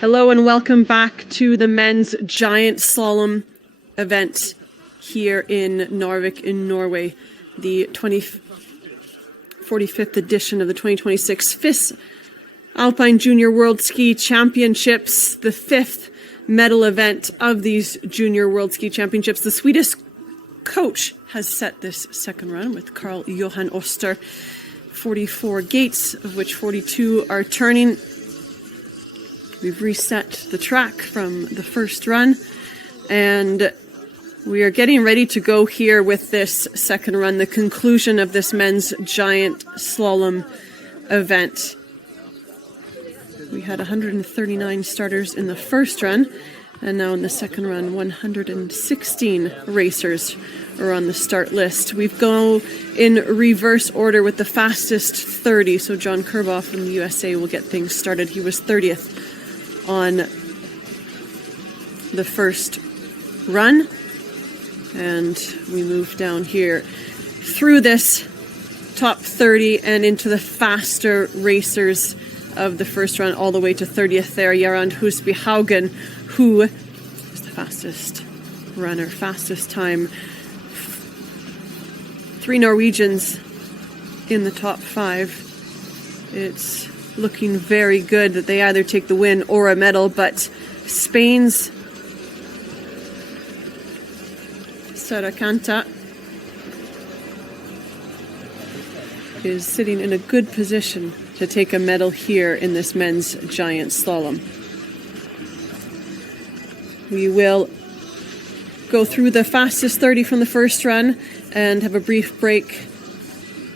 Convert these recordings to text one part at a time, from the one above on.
Hello and welcome back to the men's giant slalom event here in Narvik in Norway, the 45th edition of the 2026 FIS Alpine Junior World Ski Championships, the fifth medal event of these Junior World Ski Championships. The Swedish coach has set this second run with Carl Johan Oster, 44 gates, of which 42 are turning. We've reset the track from the first run, and we are getting ready to go here with this second run, the conclusion of this men's giant slalom event. We had 139 starters in the first run, and now in the second run, 116 racers are on the start list. We go in reverse order with the fastest 30, so John Kerboff from the USA will get things started. He was 30th on the first run, and we move down here through this top 30 and into the faster racers of the first run, all the way to 30th there, Jarand Husby Haugen, who is the fastest runner, fastest time. 3 Norwegians in the top 5. It's looking very good that they either take the win or a medal, but Spain's Saracanta is sitting in a good position to take a medal here in this men's giant slalom. We will go through the fastest 30 from the first run and have a brief break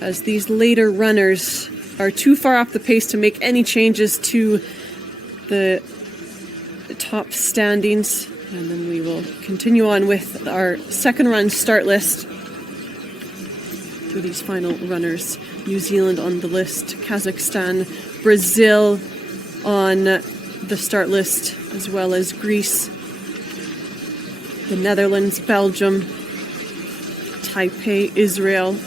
as these later runners are too far off the pace to make any changes to the top standings. And then we will continue on with our second run start list through these final runners. New Zealand on the list, Kazakhstan, Brazil on the start list, as well as Greece, the Netherlands, Belgium, Taipei, Israel,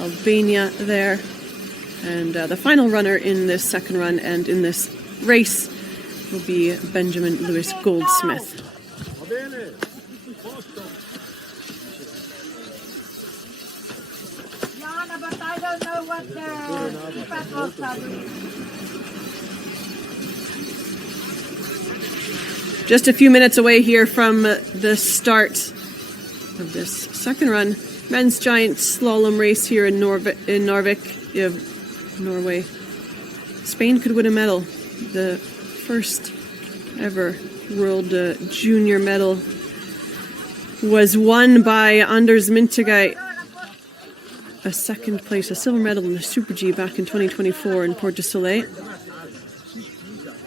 Albania there, and the final runner in this second run and in this race will be Benjamin Lewis Goldsmith. Jana, but I don't know what the petrol is. Just a few minutes away here from the start of this second run. Men's giant slalom race here in Narvik, Norway. Spain could win a medal. The first ever world junior medal was won by Anders Mintegay. A second place, a silver medal in the Super G back in 2024 in Port du Soleil.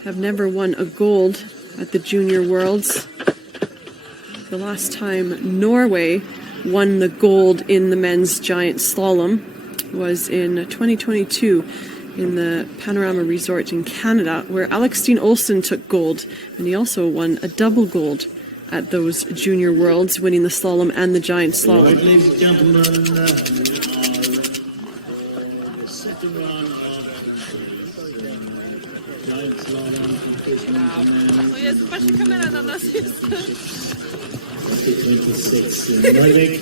Have never won a gold at the Junior Worlds. The last time Norway won the gold in the men's giant slalom was in 2022 in the Panorama Resort in Canada, where Alex Steen Olsen took gold, and he also won a double gold at those Junior Worlds, winning the slalom and the giant slalom. Right, ladies and gentlemen, the second round of giant slalom. 26 in Narvik.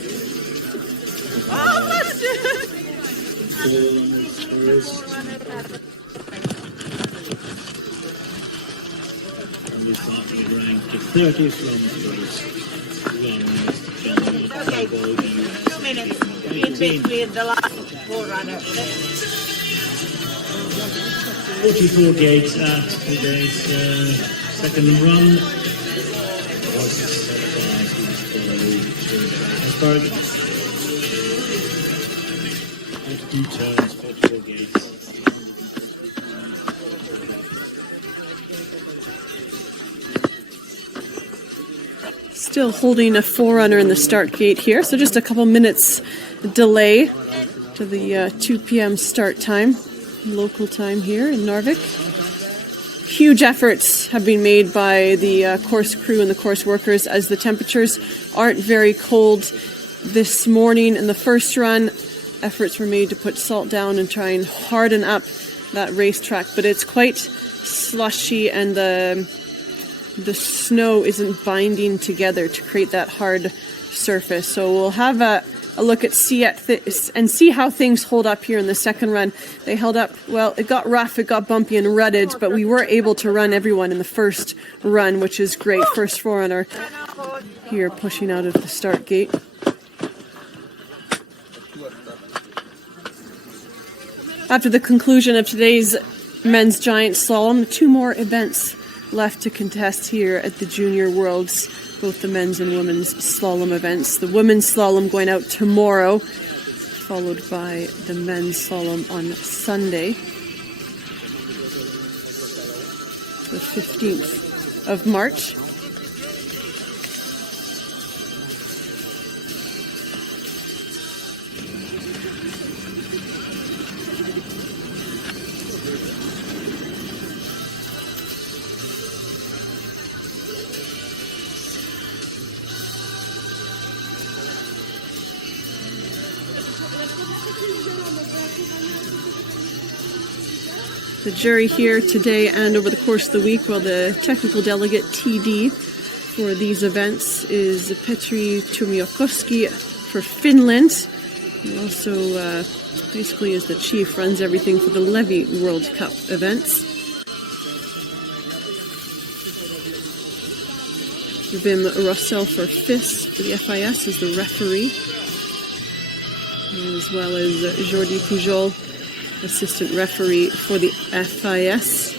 And we start with rank 30 from Okay, 2 minutes in between the last 4 runners. 44 gates at today's second run. At 2 turns, 44 gates. Still holding a forerunner in the start gate here, so just a couple minutes delay to the 2 p.m. start time, local time here in Narvik. Huge efforts have been made by the course crew and the course workers as the temperatures aren't very cold this morning in the first run. efforts were made to put salt down and try and harden up that racetrack, but it's quite slushy, and the snow isn't binding together to create that hard surface. So we'll have a look at and see how things hold up here in the second run. They held up well. It got rough, it got bumpy and rutted, but we were able to run everyone in the first run, which is great. First forerunner here pushing out of the start gate. After the conclusion of today's men's giant slalom, 2 more events left to contest here at the Junior Worlds, both the men's and women's slalom events. The women's slalom going out tomorrow, followed by the men's slalom on Sunday, the 15th of March. The jury here today and over the course of the week, while the technical delegate TD for these events is Petri Tumiokowski for Finland. He also basically is the chief, runs everything for the Levy World Cup events. Wim Rossel for FIS, for the FIS, is the referee, as well as Jordi Pujol, assistant referee for the FIS.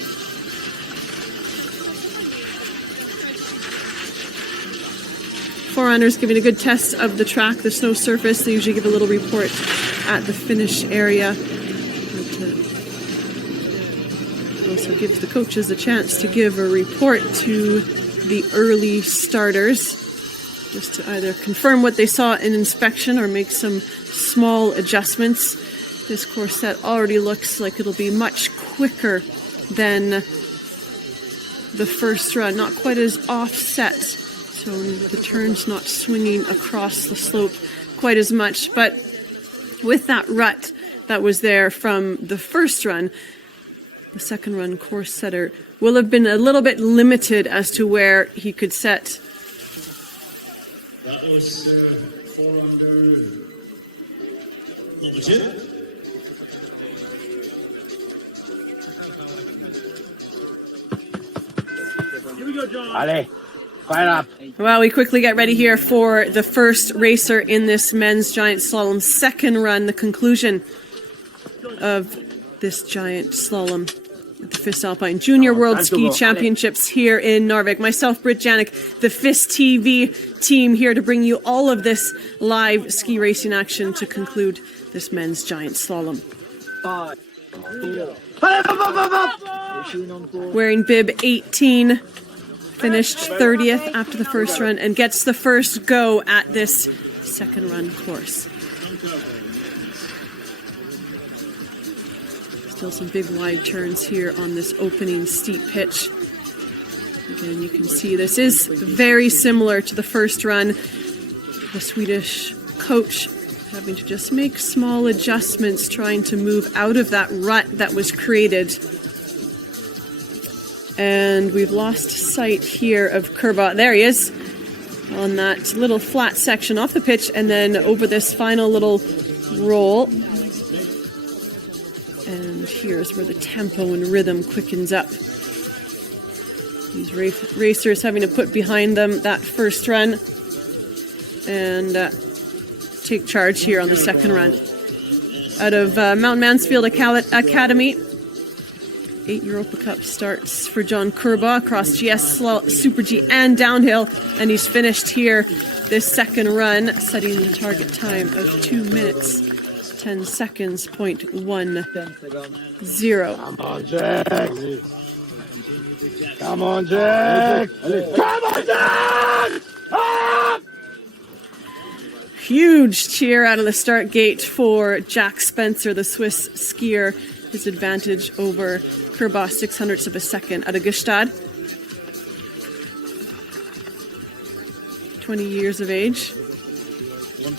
Forerunners giving a good test of the track, the snow surface. They usually give a little report at the finish area. It also gives the coaches a chance to give a report to the early starters, just to either confirm what they saw in inspection or make some small adjustments. This course set already looks like it'll be much quicker than the first run, not quite as offset, so the turn's not swinging across the slope quite as much. But with that rut that was there from the first run, the second run course setter will have been a little bit limited as to where he could set. That was 4 under number 2. Allez, fire up. Well, we quickly get ready here for the first racer in this men's giant slalom second run, the conclusion of this giant slalom at the FIS Alpine Junior World Ski Championships here in Narvik. Myself, Britt Janik, the FIS TV team here to bring you all of this live ski racing action to conclude this men's giant slalom. Wearing bib 18, finished 30th after the first run and gets the first go at this second run course. Still some big wide turns here on this opening steep pitch. Again, you can see this is very similar to the first run. The Swedish coach having to just make small adjustments, trying to move out of that rut that was created. And we've lost sight here of Kurba. There he is on that little flat section off the pitch, and then over this final little roll. And here's where the tempo and rhythm quickens up. These racers having to put behind them that first run and take charge here on the second run. Out of Mount Mansfield Academy, 8 Europa Cup starts for John Kurba across GS, Super G and downhill, and he's finished here this second run, setting the target time of 2 minutes, 10 seconds, .10. Come on, Jack. Come on, Jack. Come on, Jack. Ah! Huge cheer out of the start gate for Jack Spencer, the Swiss skier. His advantage over Kurba, 0.06 of a second out of Gstaad. 20 years of age.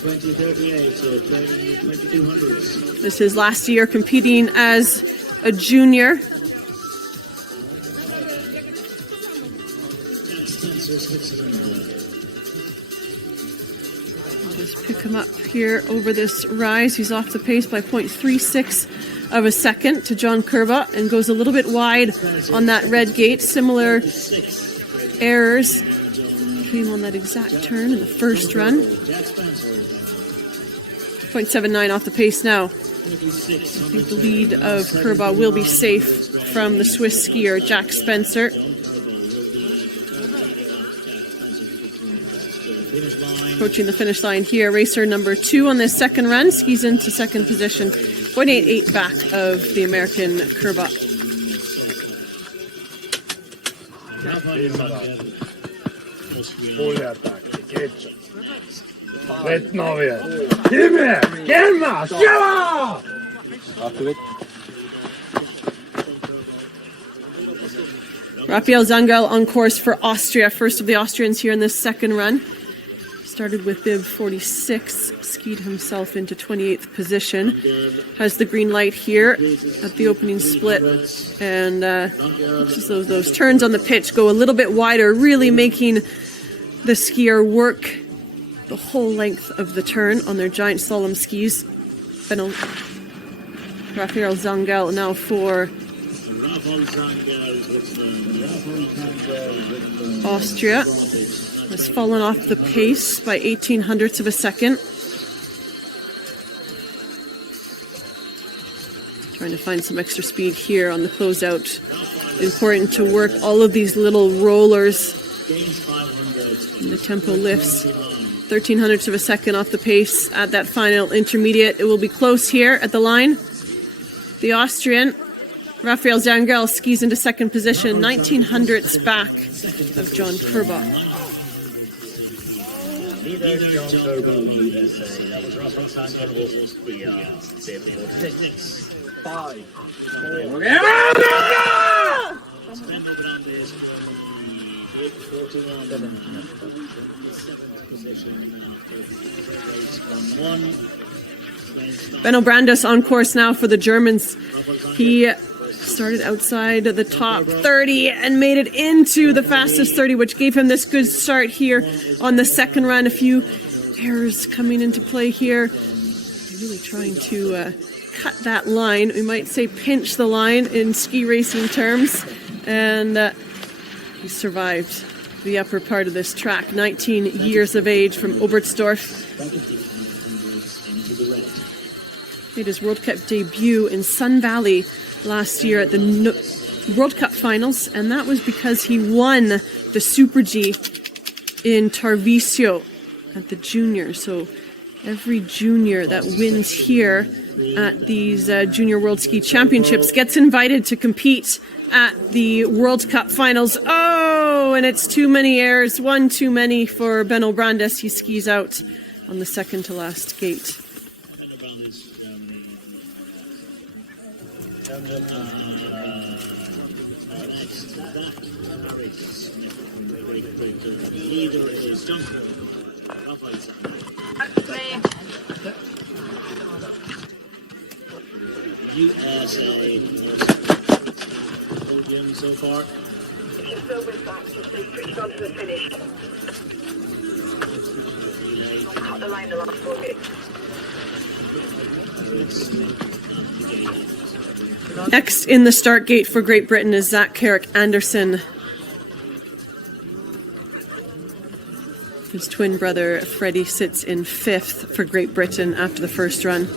2038, so training 2200s. This is his last year competing as a junior. Just pick him up here over this rise. He's off the pace by 0.36 of a second to John Kerba and goes a little bit wide on that red gate. Similar errors came on that exact turn in the first run. 0.79 off the pace now. I think the lead of Kerba will be safe from the Swiss skier Jack Spencer. Approaching the finish line here, racer number 2 on this second run, skis into second position, 0.88 back of the American Kerba. Full attack. Ketchup. Rätt Norge. Himmel! Gelma! Skjalla! Raphael Zangel on course for Austria, first of the Austrians here in this second run. Started with bib 46, skied himself into 28th position. Has the green light here at the opening split. And looks as though those turns on the pitch go a little bit wider, really making the skier work the whole length of the turn on their giant slalom skis. Raphael Zangel now for Austria. Has fallen off the pace by 18 hundredths of a second. Trying to find some extra speed here on the closeout. Important to work all of these little rollers and the tempo lifts. 13 hundredths of a second off the pace at that final intermediate. It will be close here at the line. The Austrian, Raphael Zangel, skis into second position, 19 hundredths back of John Kerba. John Turbo USA. That was Raphael Zangel, Austria. 46. 5. 4. Benno Brandes on course now for the Germans. He started outside the top 30 and made it into the fastest 30, which gave him this good start here on the second run. A few errors coming into play here. Really trying to cut that line. We might say pinch the line in ski racing terms. And he survived the upper part of this track. 19 years of age from Oberstdorf. Made his World Cup debut in Sun Valley last year at the World Cup finals, and that was because he won the Super G in Tarvisio at the junior. So every junior that wins here at these Junior World Ski Championships gets invited to compete at the World Cup finals. Oh, and it's too many errors, one too many for Benno Brandes. He skis out on the second to last gate. USA podium so far. Cut the line the last 4 minutes. Next in the start gate for Great Britain is Zach Carrick Anderson. His twin brother Freddie sits in 5th for Great Britain after the first run.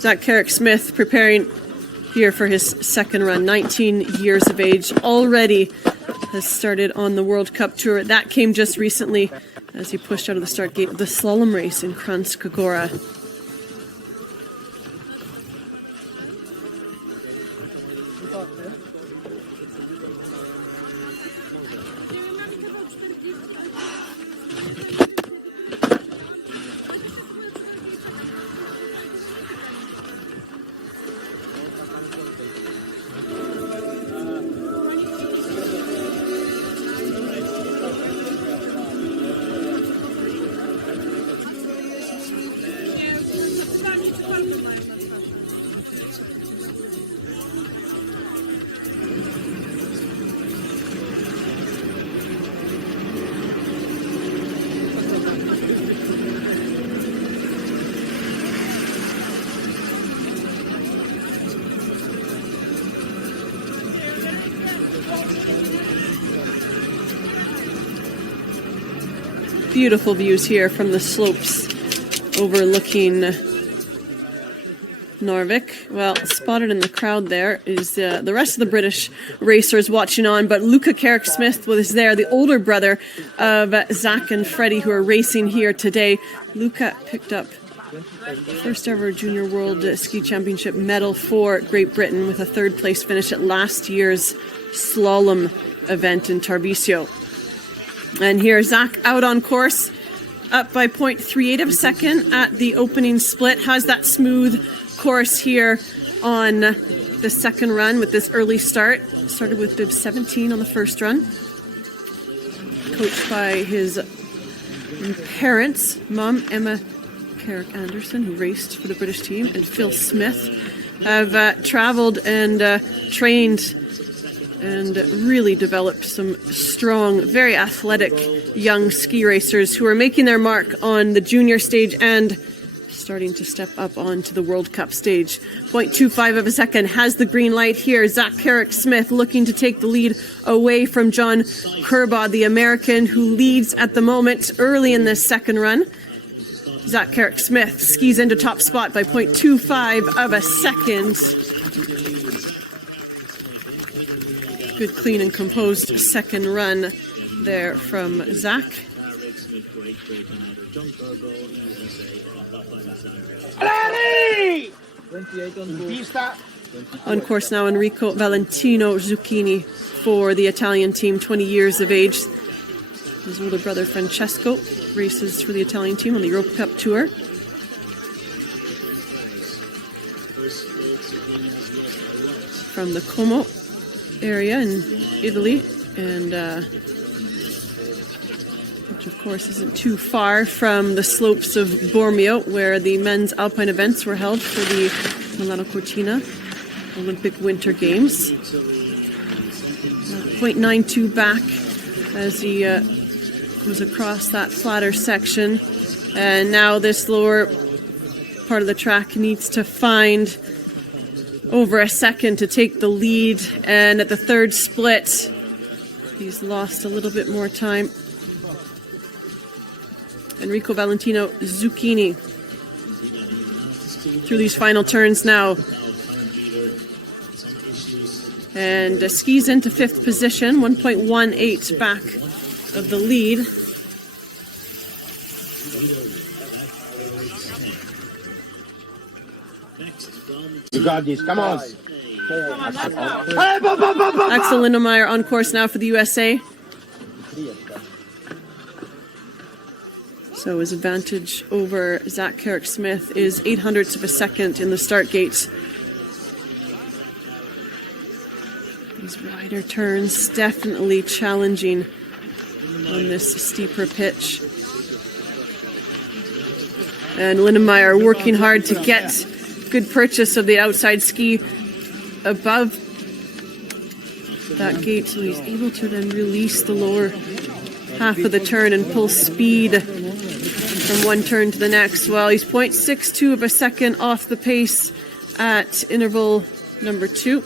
Zach Carrick Smith preparing here for his second run. 19 years of age, already has started on the World Cup Tour. That came just recently as he pushed out of the start gate of the slalom race in Kranjska Gora. Beautiful views here from the slopes overlooking Narvik. Well, spotted in the crowd there is the rest of the British racers watching on, but Luca Carrick-Smith was there, the older brother of Zach and Freddie, who are racing here today. Luca picked up first ever Junior World Ski Championship medal for Great Britain with a third place finish at last year's slalom event in Tarvisio. And here, Zach out on course, up by 0.38 of a second at the opening split. Has that smooth course here on the second run with this early start. Started with bib 17 on the first run. Coached by his parents, Mom Emma Carrick-Anderson, who raced for the British team, and Phil Smith, have traveled and trained and really developed some strong, very athletic young ski racers who are making their mark on the junior stage and starting to step up onto the World Cup stage. 0.25 of a second has the green light here. Zach Carrick-Smith looking to take the lead away from John Kerbaugh, the American, who leads at the moment early in this second run. Zach Carrick-Smith skis into top spot by 0.25 of a second. Good, clean, and composed second run there from Zach. On course now, Enrico Valentino Zucchini for the Italian team, 20 years of age. His older brother Francesco races for the Italian team on the Europe Cup Tour. From the Como area in Italy, and which of course isn't too far from the slopes of Bormio, where the men's alpine events were held for the Milano Cortina Olympic Winter Games. 0.92 back as he goes across that flatter section, and now this lower part of the track needs to find over a second to take the lead, and at the third split he's lost a little bit more time. Enrico Valentino Zucchini through these final turns now, and skis into fifth position, 1.18 back of the lead. You got this, come on. Axel Lindemeyer on course now for the USA. So his advantage over Zach Carrick-Smith is 0.08 of a second in the start gates. These wider turns definitely challenging on this steeper pitch. And Lindemeyer working hard to get good purchase of the outside ski above that gate, so he's able to then release the lower half of the turn and pull speed from one turn to the next. Well, he's 0.62 of a second off the pace at interval number 2.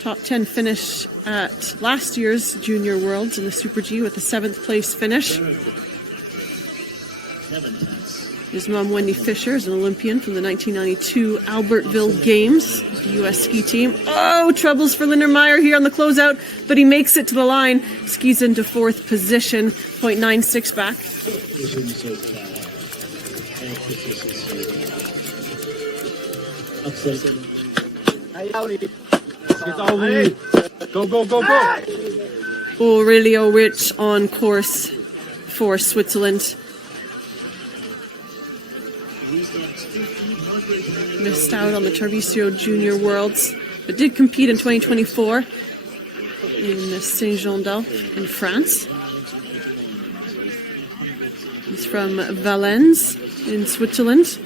Top 10 finish at last year's Junior Worlds in the Super G with a 7th place finish. His mom, Wendy Fisher, is an Olympian from the 1992 Albertville Games, U.S. ski team. Oh, troubles for Lindermeyer here on the closeout, but he makes it to the line. Skis into fourth position, 0.96 back. Go, go, go, go! Aurelio Rich on course for Switzerland. Missed out on the Tarvisio Junior Worlds, but did compete in 2024 in Saint-Jean-d'Alpes in France. He's from Valence in Switzerland.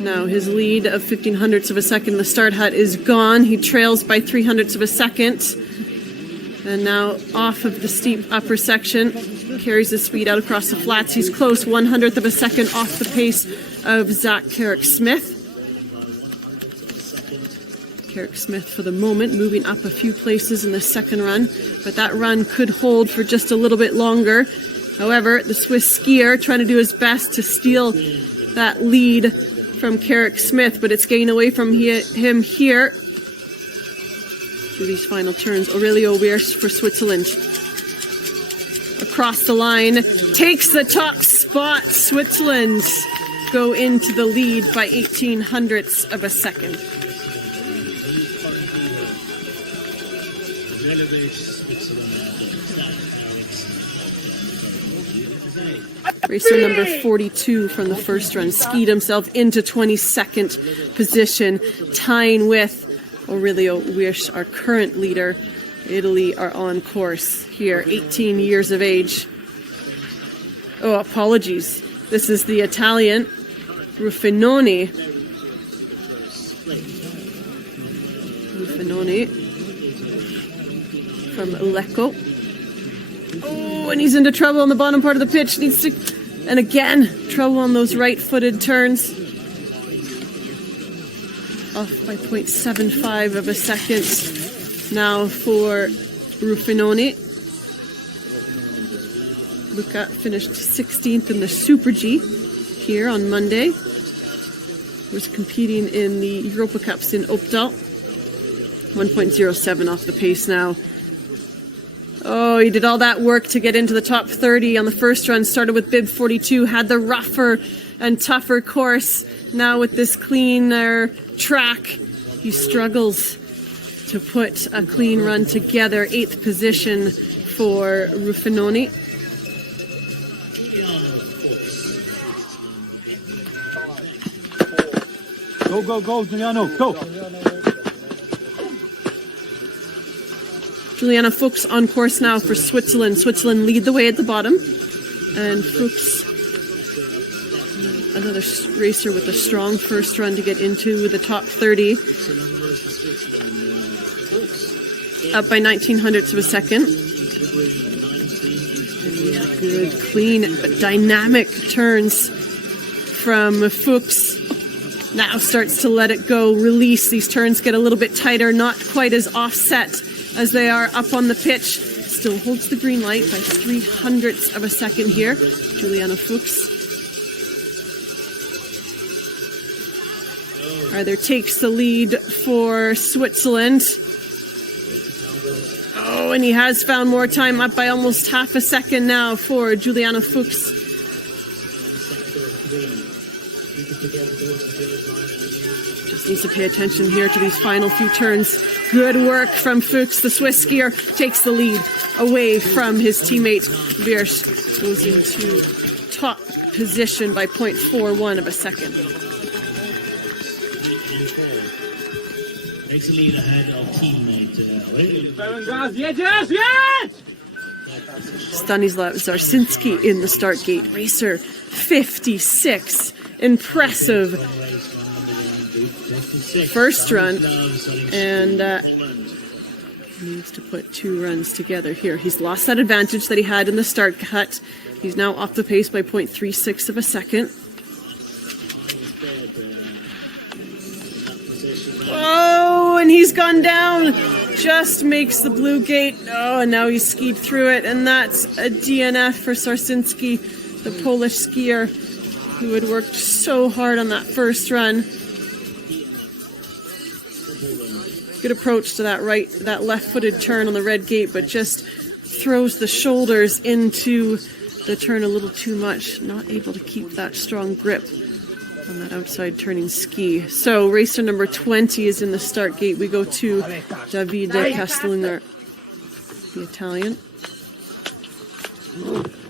Now his lead of 0.15 of a second in the start hut is gone. He trails by 0.03 of a second. And now off of the steep upper section, carries his speed out across the flats. He's close, 1/100th of a second off the pace of Zach Carrick-Smith. Carrick-Smith for the moment moving up a few places in the second run, but that run could hold for just a little bit longer. However, the Swiss skier trying to do his best to steal that lead from Carrick-Smith, but it's getting away from him here through these final turns. Aurelio Wirsch for Switzerland. Across the line, takes the top spot. Switzerland go into the lead by 0.18 of a second. Racer number 42 from the first run skied himself into 22nd position, tying with Aurelio Wirsch, our current leader. Italy are on course here, 18 years of age. Oh, apologies. This is the Italian, Ruffinoni. Ruffinoni from Lecco. Oh, and he's into trouble on the bottom part of the pitch. Needs to, and again, trouble on those right-footed turns. Off by 0.75 of a second now for Ruffinoni. Luca finished 16th in the Super G here on Monday. Was competing in the Europa Cups in Opdal. 1.07 off the pace now. Oh, he did all that work to get into the top 30 on the first run. Started with bib 42, had the rougher and tougher course. Now with this cleaner track, he struggles to put a clean run together. 8th position for Ruffinoni. Go, go, go, Giuliano, go! Juliana Fuchs on course now for Switzerland. Switzerland lead the way at the bottom. And Fuchs, another racer with a strong first run to get into the top 30. Up by 0.19 of a second. And good, clean, but dynamic turns from Fuchs. Now starts to let it go, release. These turns get a little bit tighter, not quite as offset as they are up on the pitch. Still holds the green light by 0.03 of a second here. Juliana Fuchs. Either takes the lead for Switzerland. Oh, and he has found more time, up by almost half a second now for Juliana Fuchs. Just needs to pay attention here to these final few turns. Good work from Fuchs. The Swiss skier takes the lead away from his teammate. Wirsch goes into top position by 0.41 of a second. Takes the lead ahead of teammate Stanislav Zarsinski in the start gate. Racer 56. Impressive first run, and needs to put 2 runs together here. He's lost that advantage that he had in the start cut. He's now off the pace by 0.36 of a second. Oh, and he's gone down. Just makes the blue gate. Oh, and now he's skied through it, and that's a DNF for Zarsinski, the Polish skier. who had worked so hard on that first run. Good approach to that left-footed turn on the red gate, but just throws the shoulders into the turn a little too much. Not able to keep that strong grip on that outside turning ski. So racer number 20 is in the start gate. We go to Davide Castellunger, the Italian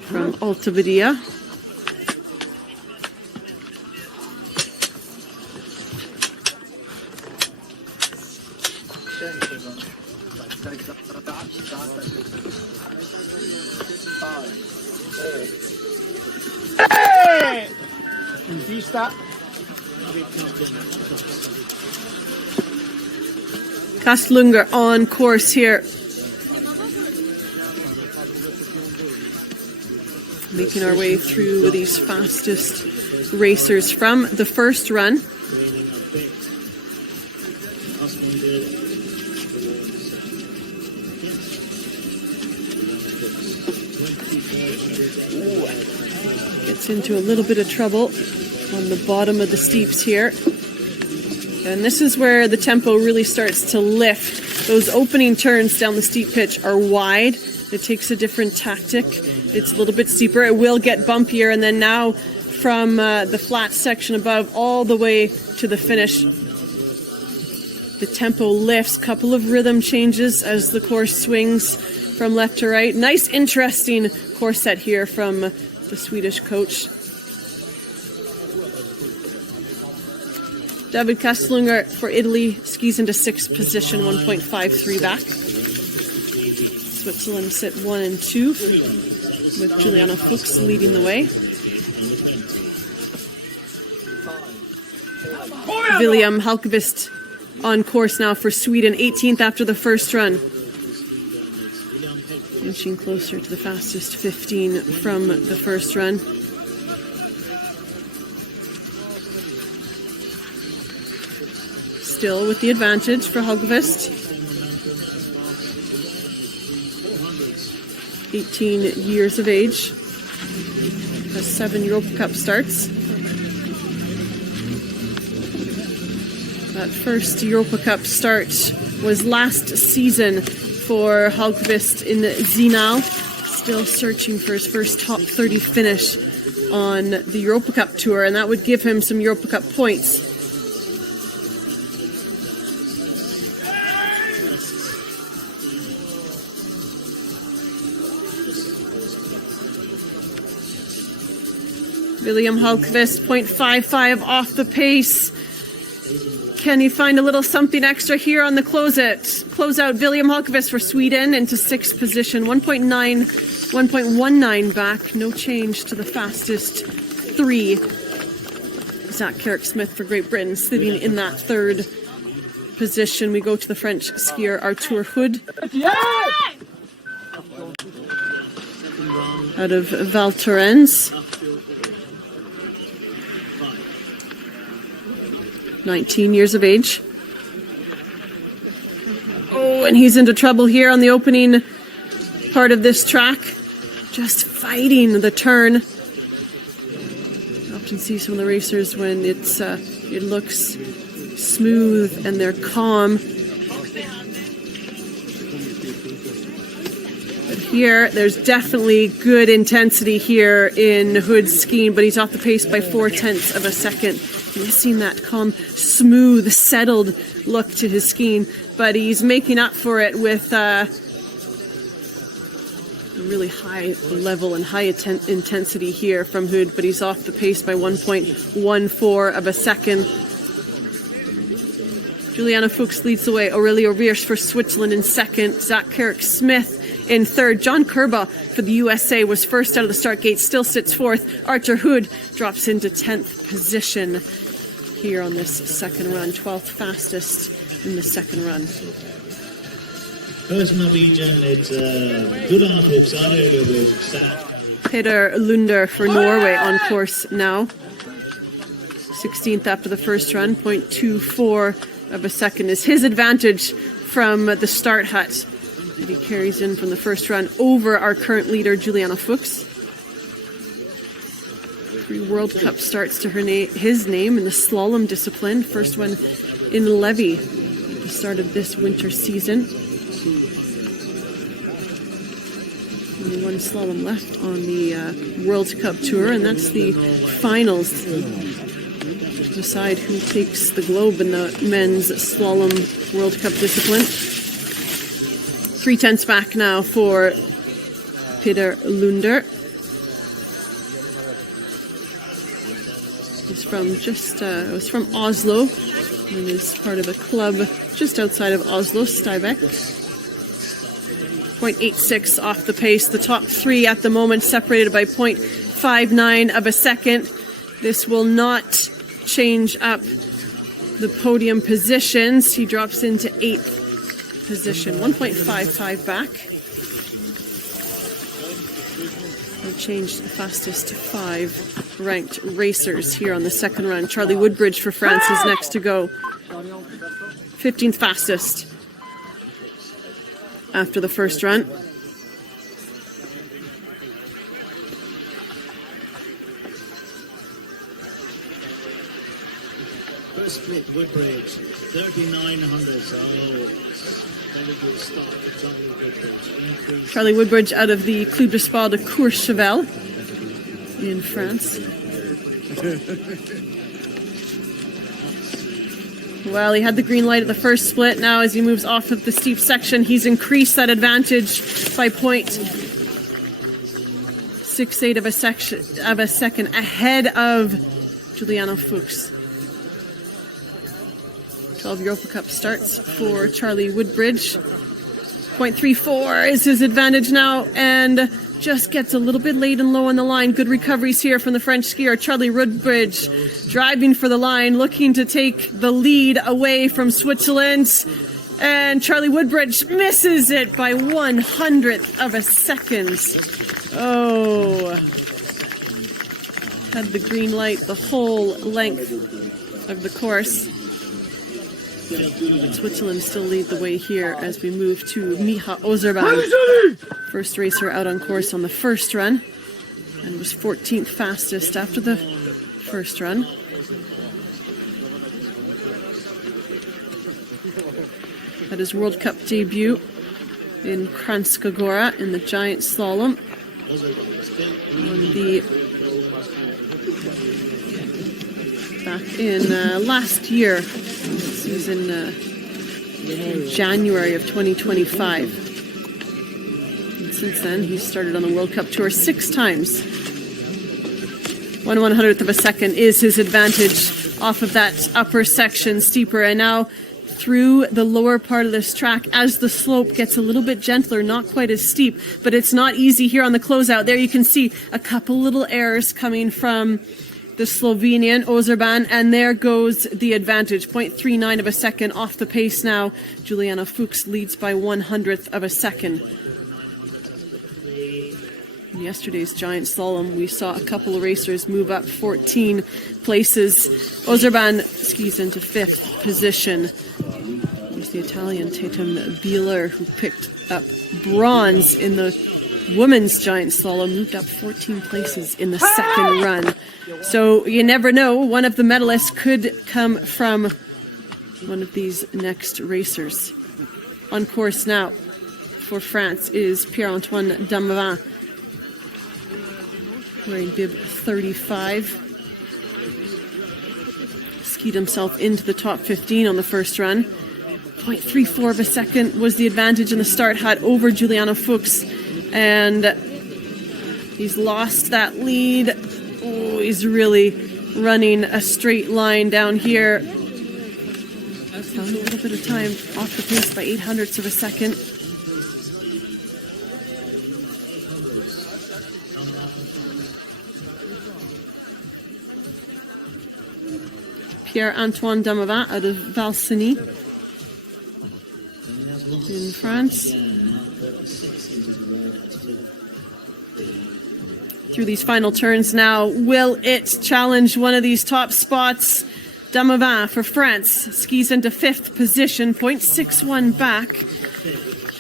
from Alta Badia. In pista. Castellunger on course here. Making our way through these fastest racers from the first run. Gets into a little bit of trouble on the bottom of the steeps here. And this is where the tempo really starts to lift. Those opening turns down the steep pitch are wide. It takes a different tactic. It's a little bit steeper. It will get bumpier. And then now from the flat section above all the way to the finish, the tempo lifts. Couple of rhythm changes as the course swings from left to right. Nice, interesting course set here from the Swedish coach. David Castellunger for Italy skis into 6th position, 1.53 back. Switzerland sit 1 and 2 with Juliana Fuchs leading the way. William Halkvist on course now for Sweden, 18th after the first run. Inching closer to the fastest 15 from the first run. Still with the advantage for Halkvist. 18 years of age. Has 7 Europa Cup starts. That first Europa Cup start was last season for Halkvist in Zinal. Still searching for his first top 30 finish on the Europa Cup tour, and that would give him some Europa Cup points. William Halkvist, 0.55 off the pace. Can he find a little something extra here on the closeout? William Halkvist for Sweden into 6th position, 1.19 back. No change to the fastest 3. Zach Carrick-Smith for Great Britain sitting in that 3rd position. We go to the French skier Arthur Hood out of Val Thorens. 19 years of age. Oh, and he's into trouble here on the opening part of this track. Just fighting the turn. You often see some of the racers when it looks smooth and they're calm. But here, there's definitely good intensity here in Hood's skiing, but he's off the pace by 0.4 of a second. Missing that calm, smooth, settled look to his skiing, but he's making up for it with a really high level and high intensity here from Hood, but he's off the pace by 1.14 of a second. Juliana Fuchs leads the way. Aurelio Riersch for Switzerland in 2nd. Zach Carrick-Smith in 3rd. John Kerba for the USA was first out of the start gate, still sits 4th. Arthur Hood drops into 10th position here on this second run, 12th fastest in the second run. First Norwegian, it's Juliana Fuchs, Peter Lunder for Norway on course now. 16th after the first run, 0.24 of a second is his advantage from the start hut that he carries in from the first run over our current leader, Juliana Fuchs. 3 World Cup starts to his name in the slalom discipline. First one in Levy at the start of this winter season. Only one slalom left on the World Cup Tour, and that's the finals to decide who takes the globe in the men's slalom World Cup discipline. 3/10 back now for Peter Lunder. He's from it was from Oslo, and is part of a club just outside of Oslo, Stabæk. 0.86 off the pace. The top 3 at the moment separated by 0.59 of a second. This will not change up the podium positions. He drops into 8th position, 1.55 back. We've changed the fastest to 5 ranked racers here on the second run. Charlie Woodbridge for France is next to go. 15th fastest after the first run. First split, Woodbridge, 3900. So, very good start for Charlie Woodbridge. Charlie Woodbridge out of the Club de Sport de Courchevel in France. Well, he had the green light at the first split. Now as he moves off of the steep section, he's increased that advantage by 0.68 of a second ahead of Giuliano Fuchs. 12 Europa Cup starts for Charlie Woodbridge. 0.34 is his advantage now, and just gets a little bit late and low on the line. Good recoveries here from the French skier. Charlie Woodbridge driving for the line, looking to take the lead away from Switzerland. And Charlie Woodbridge misses it by 1/100th of a second. Oh. Had the green light the whole length of the course. But Switzerland still lead the way here as we move to Miha Ozerban. First racer out on course on the first run, and was 14th fastest after the first run. Had his World Cup debut in Kranjska Gora in the giant slalom back in last year. This was in January of 2025. And since then, he's started on the World Cup Tour 6 times. 1/100th of a second is his advantage off of that upper section, steeper. And now through the lower part of this track, as the slope gets a little bit gentler, not quite as steep, but it's not easy here on the closeout. There you can see a couple little errors coming from the Slovenian Ozerban, and there goes the advantage. 0.39 of a second off the pace now. Giuliano Fuchs leads by 1/100th of a second. In yesterday's giant slalom, we saw a couple of racers move up 14 places. Ozerban skis into 5th position. There's the Italian Tatum Bieler, who picked up bronze in the women's giant slalom, moved up 14 places in the second run. So you never know, one of the medalists could come from one of these next racers. On course now for France is Pierre-Antoine Damavin, wearing bib 35. Skied himself into the top 15 on the first run. 0.34 of a second was the advantage in the start, had over Giuliano Fuchs, and he's lost that lead. Oh, he's really running a straight line down here. Found a little bit of time off the pace by 0.08 of a second. Pierre-Antoine Damavin out of Valsigny in France. Through these final turns now, will it challenge one of these top spots? Damavin for France skis into 5th position, 0.61 back,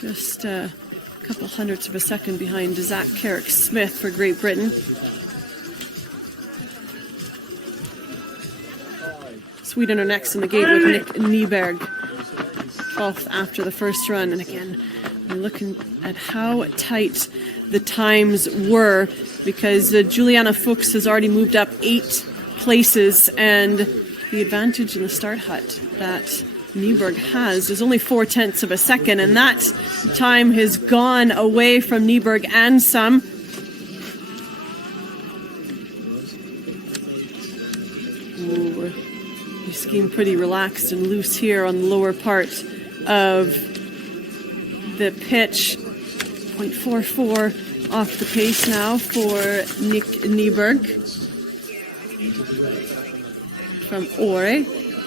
just a couple hundredths of a second behind Zach Carrick-Smith for Great Britain. Sweden are next in the gate with Nick Nyberg, 12th after the first run. And again, we're looking at how tight the times were, because Juliana Fuchs has already moved up 8 places, and the advantage in the start hut that Nyberg has is only 0.4 of a second, and that time has gone away from Nyberg and some. Ooh, he's skiing pretty relaxed and loose here on the lower part of the pitch. 0.44 off the pace now for Nick Nyberg from Åre,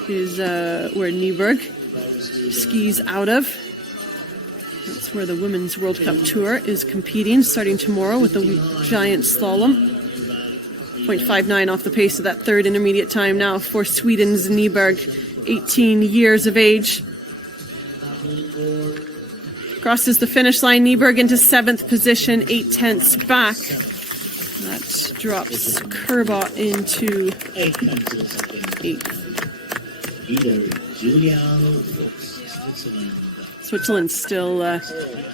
is where Nyberg skis out of. That's where the Women's World Cup Tour is competing, starting tomorrow with the giant slalom. 0.59 off the pace of that third intermediate time now for Sweden's Nyberg, 18 years of age. Crosses the finish line, Nyberg into 7th position, 0.8 back. That drops Kerba into 8th. Switzerland still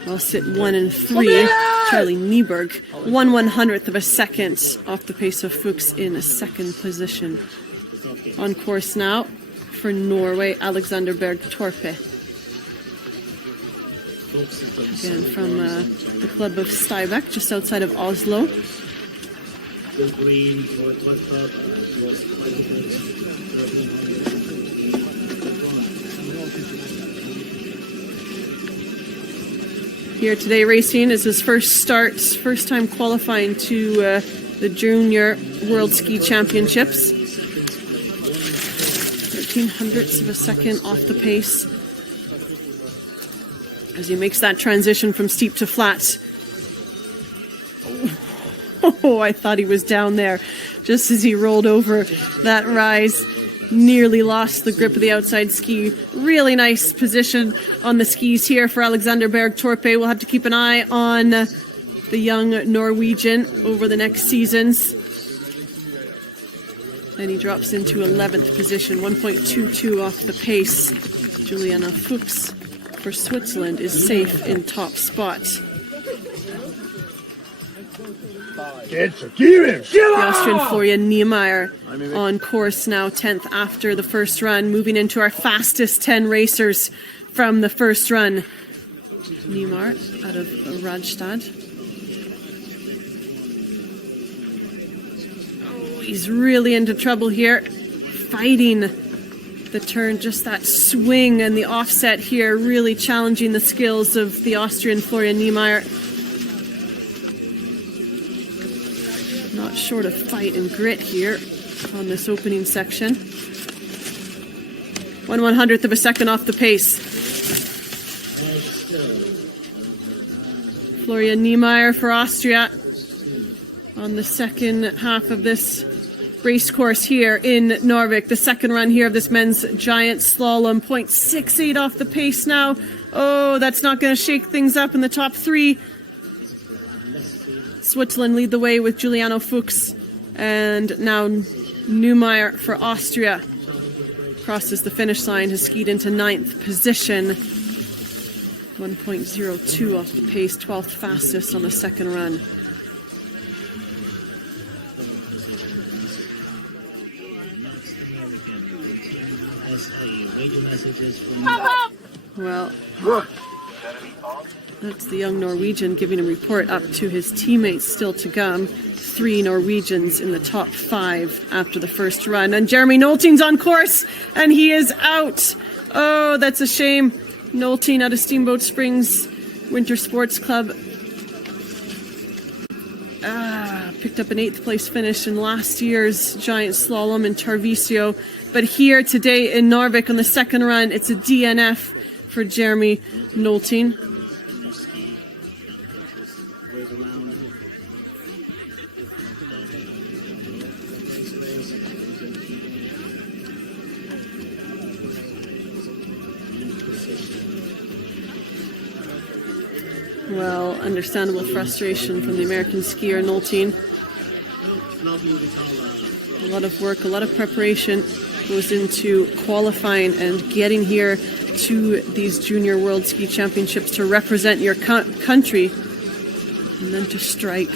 will sit 1 and 3. Charlie Nyberg, 1/100th of a second off the pace of Fuchs in 2nd position. On course now for Norway, Alexander Berg Torpe. Again from the club of Stuyvek, just outside of Oslo. Here today racing is his first start, first time qualifying to the Junior World Ski Championships. 0.13 of a second off the pace as he makes that transition from steep to flat. Oh, I thought he was down there just as he rolled over that rise. Nearly lost the grip of the outside ski. Really nice position on the skis here for Alexander Berg Torpe. We'll have to keep an eye on the young Norwegian over the next seasons. And he drops into 11th position, 1.22 off the pace. Juliana Fuchs for Switzerland is safe in top spot. The Austrian Florian Niemeyer on course now, 10th after the first run, moving into our fastest 10 racers from the first run. Niemeyer out of Radstad. Oh, he's really into trouble here, fighting the turn, just that swing and the offset here, really challenging the skills of the Austrian Florian Niemeyer. Not short of fight and grit here on this opening section. 1/100th of a second off the pace. Florian Niemeyer for Austria on the second half of this race course here in Narvik. The second run here of this men's giant slalom. 0.68 off the pace now. Oh, that's not going to shake things up in the top 3. Switzerland lead the way with Juliana Fuchs, and now Neumeyer for Austria crosses the finish line, has skied into 9th position. 1.02 off the pace, 12th fastest on the second run. Well, that's the young Norwegian giving a report up to his teammates still to come. 3 Norwegians in the top 5 after the first run. And Jeremy Nolting's on course, and he is out. Oh, that's a shame. Nolting out of Steamboat Springs Winter Sports Club. Picked up an 8th place finish in last year's giant slalom in Tarvisio. But here today in Narvik on the second run, it's a DNF for Jeremy Nolting. Well, understandable frustration from the American skier Nolting. A lot of work, a lot of preparation goes into qualifying and getting here to these Junior World Ski Championships to represent your country, and then to strike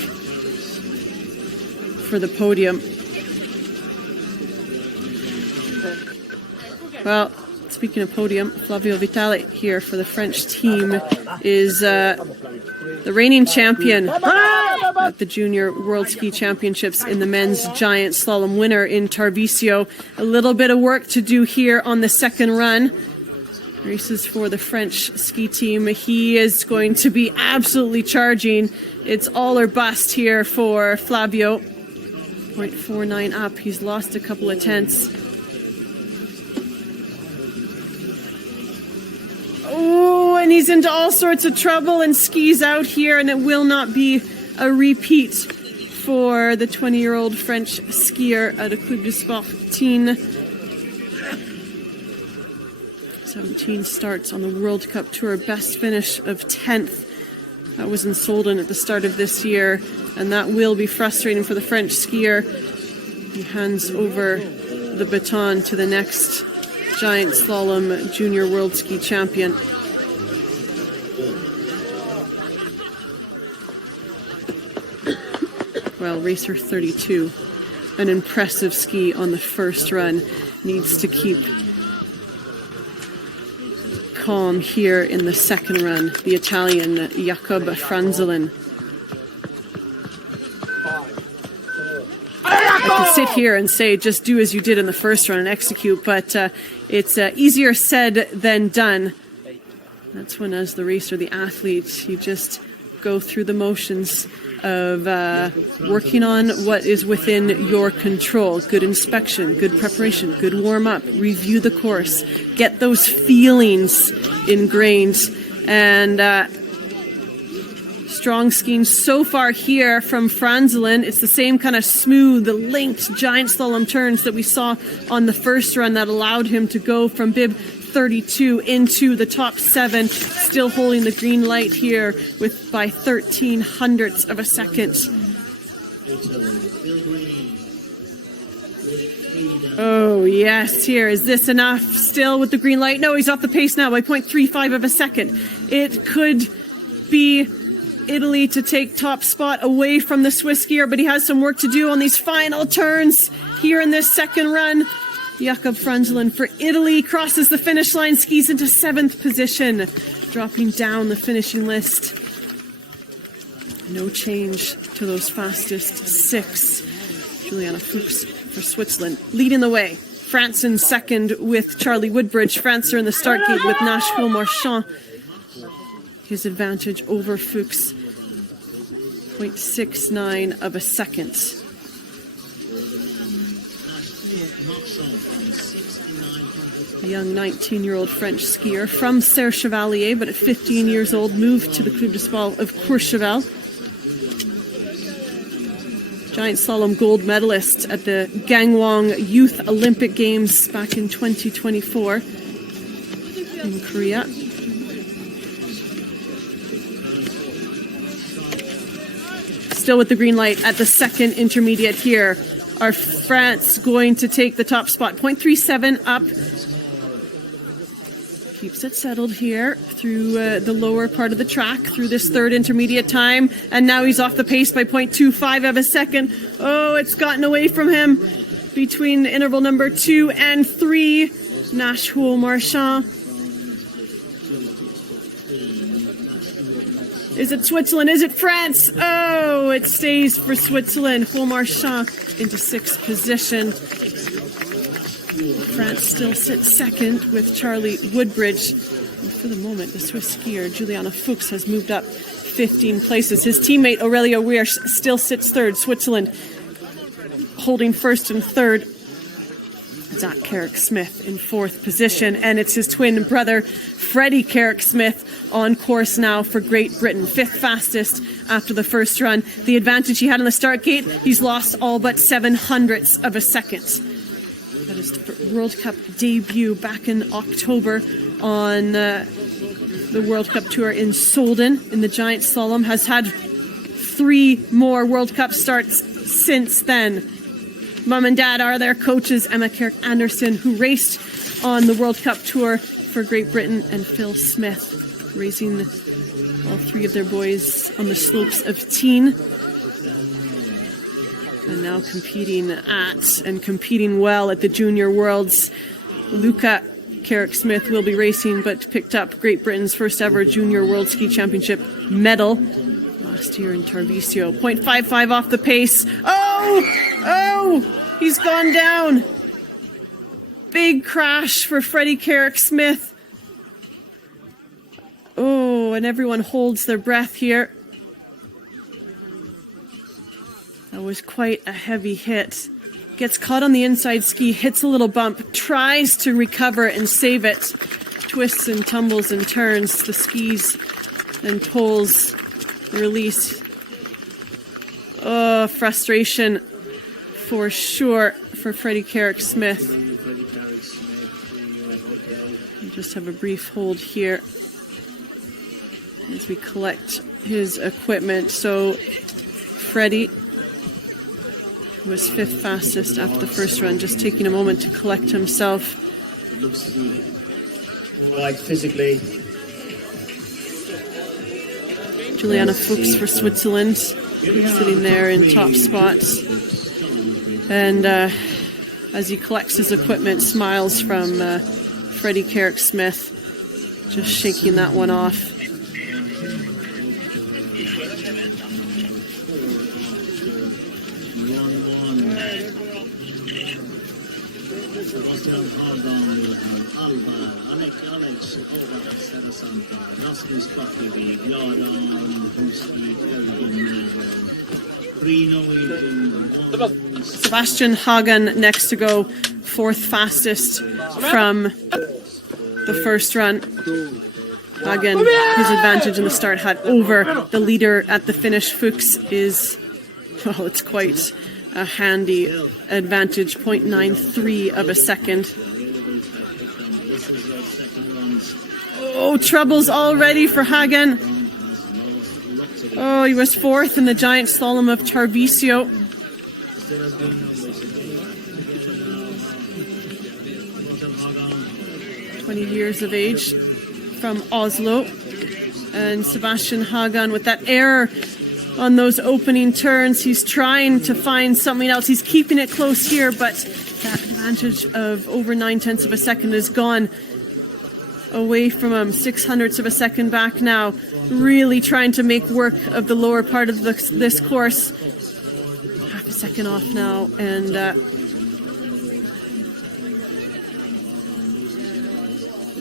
for the podium. Well, speaking of podium, Flavio Vitale here for the French team is the reigning champion at the Junior World Ski Championships in the men's giant slalom, winner in Tarvisio. A little bit of work to do here on the second run. Races for the French ski team. He is going to be absolutely charging. It's all or bust here for Flavio. 0.49 up. He's lost a couple of tenths. Oh, and he's into all sorts of trouble and skis out here, and it will not be a repeat for the 20-year-old French skier at a Club de Sport Teen. 17 starts on the World Cup Tour, best finish of 10th. That was in Solden at the start of this year, and that will be frustrating for the French skier. He hands over the baton to the next giant slalom Junior World Ski Champion. Well, racer 32, an impressive ski on the first run, needs to keep calm here in the second run. The Italian Jacob Franzelin. I can sit here and say just do as you did in the first run and execute, but it's easier said than done. That's when, as the racer, the athlete, you just go through the motions of working on what is within your control. Good inspection, good preparation, good warm-up, review the course, get those feelings ingrained, and strong skiing so far here from Franzelin. It's the same kind of smooth, linked giant slalom turns that we saw on the first run that allowed him to go from bib 32 into the top 7, still holding the green light here with by 13 hundredths of a second. Oh yes, here, is this enough? Still with the green light? No, he's off the pace now by 0.35 of a second. It could be Italy to take top spot away from the Swiss skier, but he has some work to do on these final turns here in this second run. Jakob Franzelin for Italy crosses the finish line, skis into 7th position, dropping down the finishing list. No change to those fastest 6. Juliana Fuchs for Switzerland leading the way. France in second with Charlie Woodbridge. France are in the start gate with Nashville Marchand. His advantage over Fuchs, 0.69 of a second. A young 19-year-old French skier from Serre Chevalier, but at 15 years old, moved to the Club de Sport of Courchevel. Giant slalom gold medalist at the Gangwon Youth Olympic Games back in 2024 in Korea. Still with the green light at the second intermediate here. Are France going to take the top spot? 0.37 up. Keeps it settled here through the lower part of the track, through this third intermediate time. And now he's off the pace by 0.25 of a second. Oh, it's gotten away from him between interval number 2 and 3. Nashville Marchand. Is it Switzerland? Is it France? Oh, it stays for Switzerland. Hull Marchand into 6th position. France still sits second with Charlie Woodbridge. And for the moment, the Swiss skier Juliana Fuchs has moved up 15 places. His teammate Aurelio Wiersch still sits third. Switzerland holding first and third. Zach Carrick-Smith in 4th position. And it's his twin brother, Freddie Carrick-Smith, on course now for Great Britain. 5th fastest after the first run. The advantage he had on the start gate, he's lost all but 7 hundredths of a second. That is the World Cup debut back in October on the World Cup Tour in Solden in the giant slalom. Has had 3 more World Cup starts since then. Mom and Dad are their coaches, Emma Kirk-Anderson, who raced on the World Cup Tour for Great Britain, and Phil Smith, racing all three of their boys on the slopes of Teen. And now competing well at the Junior Worlds. Luca Carrick-Smith will be racing, but picked up Great Britain's first ever Junior World Ski Championship medal last year in Tarvisio. 0.55 off the pace. Oh, he's gone down. Big crash for Freddie Carrick-Smith. Oh, and everyone holds their breath here. That was quite a heavy hit. Gets caught on the inside ski, hits a little bump, tries to recover and save it. Twists and tumbles and turns the skis and pulls release. Oh, frustration for sure for Freddie Carrick-Smith. We'll just have a brief hold here as we collect his equipment. So Freddie was 5th fastest after the first run, just taking a moment to collect himself. It looks all right physically. Juliana Fuchs for Switzerland, sitting there in top spots. And as he collects his equipment, smiles from Freddie Carrick-Smith, just shaking that one off. Sebastian Hagen next to go, 4th fastest from the first run. Hagen, his advantage in the start had over the leader at the finish. Fuchs is, well, it's quite a handy advantage, 0.93 of a second. Oh, troubles already for Hagen. Oh, he was 4th in the giant slalom of Tarvisio. Years of age from Oslo, and Sebastian Hagen with that error on those opening turns. He's trying to find something else. He's keeping it close here, but that advantage of over 9/10 of a second is gone away from him. 0.06 of a second back now, really trying to make work of the lower part of this course. Half a second off now, and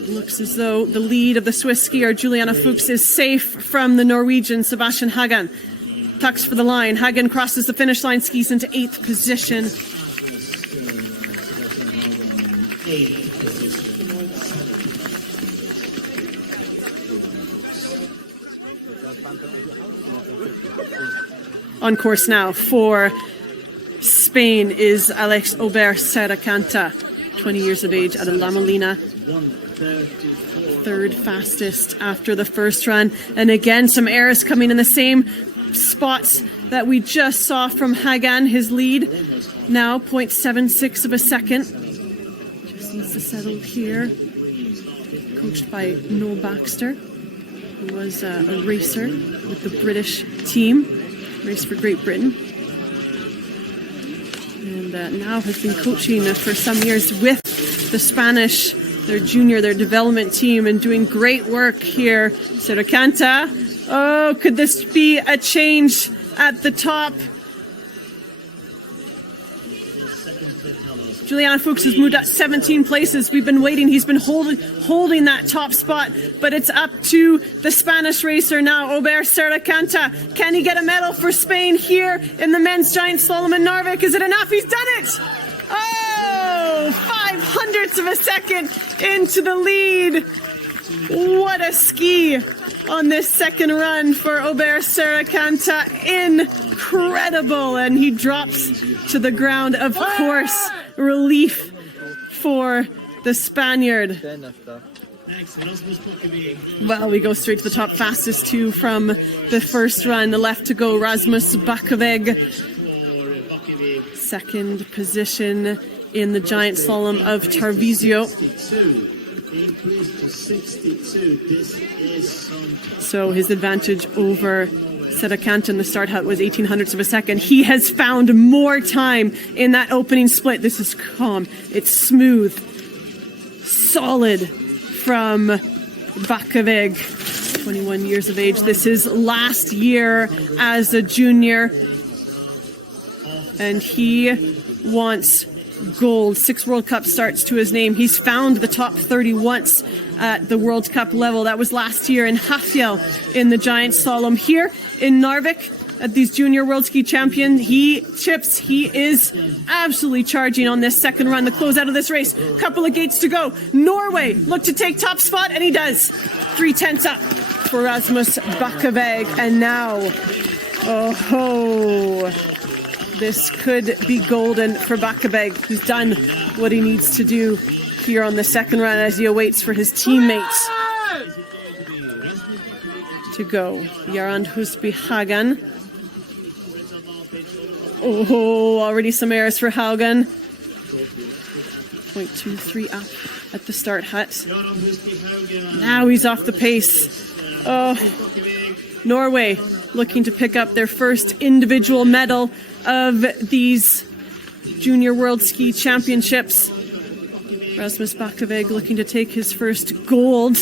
looks as though the lead of the Swiss skier Juliana Fuchs is safe from the Norwegian Sebastian Hagen. Tucks for the line. Hagen crosses the finish line, skis into 8th position. On course now for Spain is Alex Aubert Serracanta, 20 years of age, out of La Molina. 3rd fastest after the first run. And again, some errors coming in the same spots that we just saw from Hagen. His lead now 0.76 of a second. Just needs to settle here. Coached by Noel Baxter, who was a racer with the British team. Raced for Great Britain. And now has been coaching for some years with the Spanish, their development team, and doing great work here. Serracanta. Oh, could this be a change at the top? Juliana Fuchs has moved up 17 places. We've been waiting. He's been holding that top spot, but it's up to the Spanish racer now, Aubert Serracanta. Can he get a medal for Spain here in the men's giant slalom in Narvik? Is it enough? He's done it! Oh, 0.05 of a second into the lead. What a ski on this second run for Aubert Serracanta. Incredible. And he drops to the ground. Of course, relief for the Spaniard. Well, we go straight to the top. Fastest two from the first run. The left to go, Rasmus Bakkevig. Second position in the giant slalom of Tarvisio. 62. Increased to 62. This is some So his advantage over Sedakant in the start hut was 1800ths of a second. He has found more time in that opening split. This is calm. It's smooth. Solid from Bakaveg. 21 years of age. This is last year as a junior. And he wants gold. 6 World Cup starts to his name. He's found the top 30 once at the World Cup level. That was last year in Hafjell in the giant slalom. Here in Narvik at these Junior World Ski Champion, he is absolutely charging on this second run, the close out of this race. Couple of gates to go. Norway look to take top spot, and he does. 3/10 up for Rasmus Bakaveg. And now, this could be golden for Bakaveg. He's done what he needs to do here on the second run as he awaits for his teammates to go. Jarand Husby Hagan. Already some errors for Haugen. 0.23 up at the start hut. Now he's off the pace. Norway looking to pick up their first individual medal of these Junior World Ski Championships. Rasmus Bakaveg looking to take his first gold.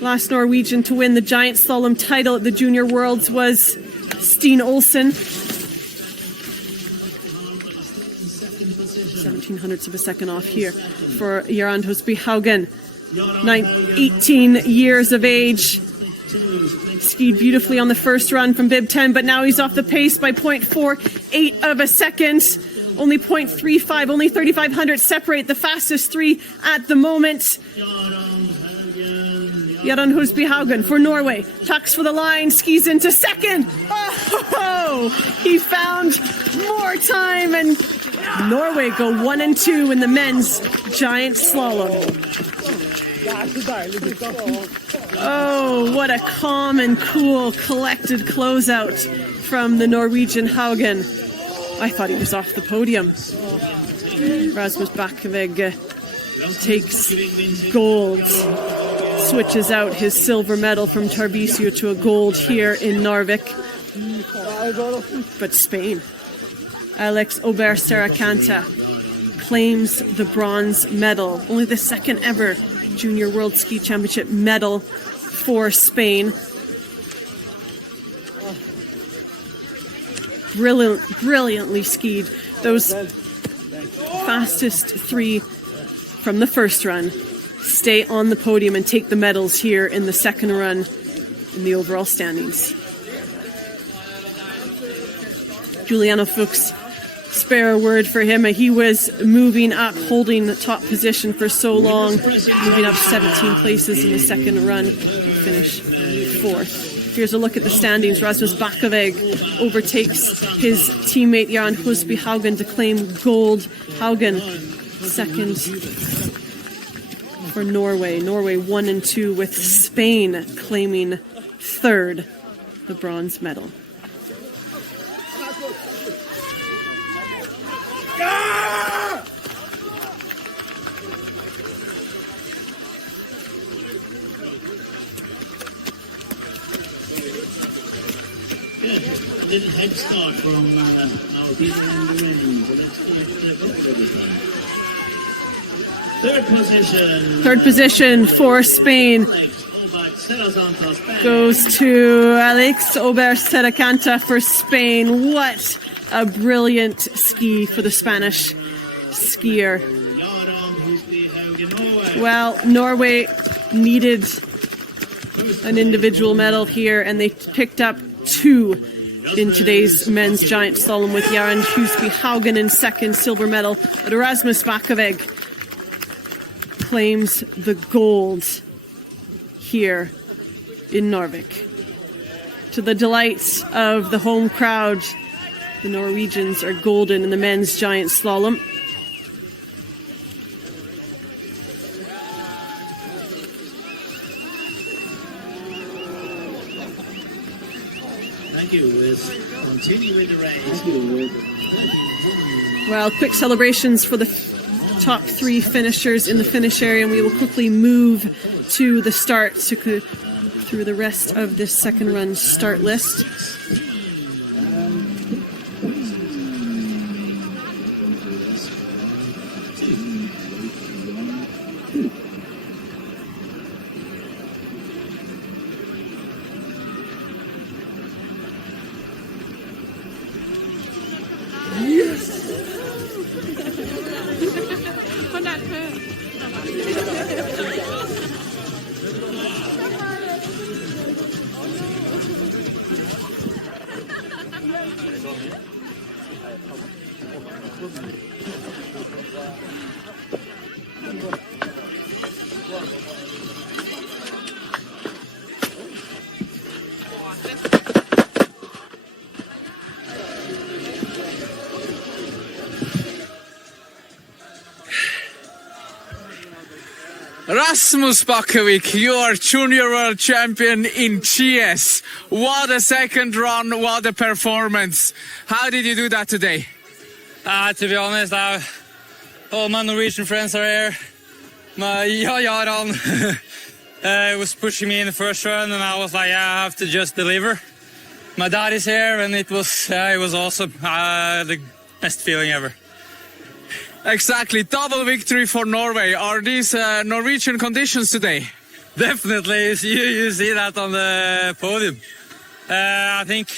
Last Norwegian to win the giant slalom title at the Junior Worlds was Steen Olsen. 1700ths of a second off here for Jarand Husby Haugen. 18 years of age. Skied beautifully on the first run from bib 10, but now he's off the pace by 0.48 of a second. Only 0.35, only 3,500 separate the fastest 3 at the moment. Jarand Husby Haugen for Norway. Tucks for the line, skis into second. He found more time, and Norway go 1 and 2 in the men's giant slalom. What a calm and cool, collected closeout from the Norwegian Haugen. I thought he was off the podium. Rasmus Bakaveg takes gold, switches out his silver medal from Tarvisio to a gold here in Narvik. But Spain, Alex Ober-Serracanta claims the bronze medal. Only the second ever Junior World Ski Championship medal for Spain. Brilliantly skied. Those fastest 3 from the first run stay on the podium and take the medals here in the second run in the overall standings. Giuliano Fuchs, spare a word for him. He was moving up, holding the top position for so long, moving up 17 places in the second run and finish 4th. Here's a look at the standings. Rasmus Bakaveg overtakes his teammate Jarand Husby Haugen to claim gold. Haugen second for Norway. Norway 1 and 2 with Spain claiming third, the bronze medal. Good head start from our people in the ring. So let's get Third position for Spain goes to Alex Ober-Serracanta for Spain. What a brilliant ski for the Spanish skier. Well, Norway needed an individual medal here, and they picked up 2 in today's men's giant slalom with Jarand Husby Haugen in second, silver medal, but Rasmus Bakaveg claims the gold here in Narvik. To the delight of the home crowd, the Norwegians are golden in the men's giant slalom. Thank you. We'll continue with the race. Well, quick celebrations for the top 3 finishers in the finish area, and we will quickly move to the start to go through the rest of this second run start list. Rasmus Bakkevik, you are junior world champion in GS. What a second run, what a performance. How did you do that today? To be honest, all my Norwegian friends are here. My Jaran was pushing me in the first run, and I was like, I have to just deliver. My dad is here, and it was awesome. The best feeling ever. Exactly, double victory for Norway. Are these Norwegian conditions today? Definitely, you see that on the podium. I think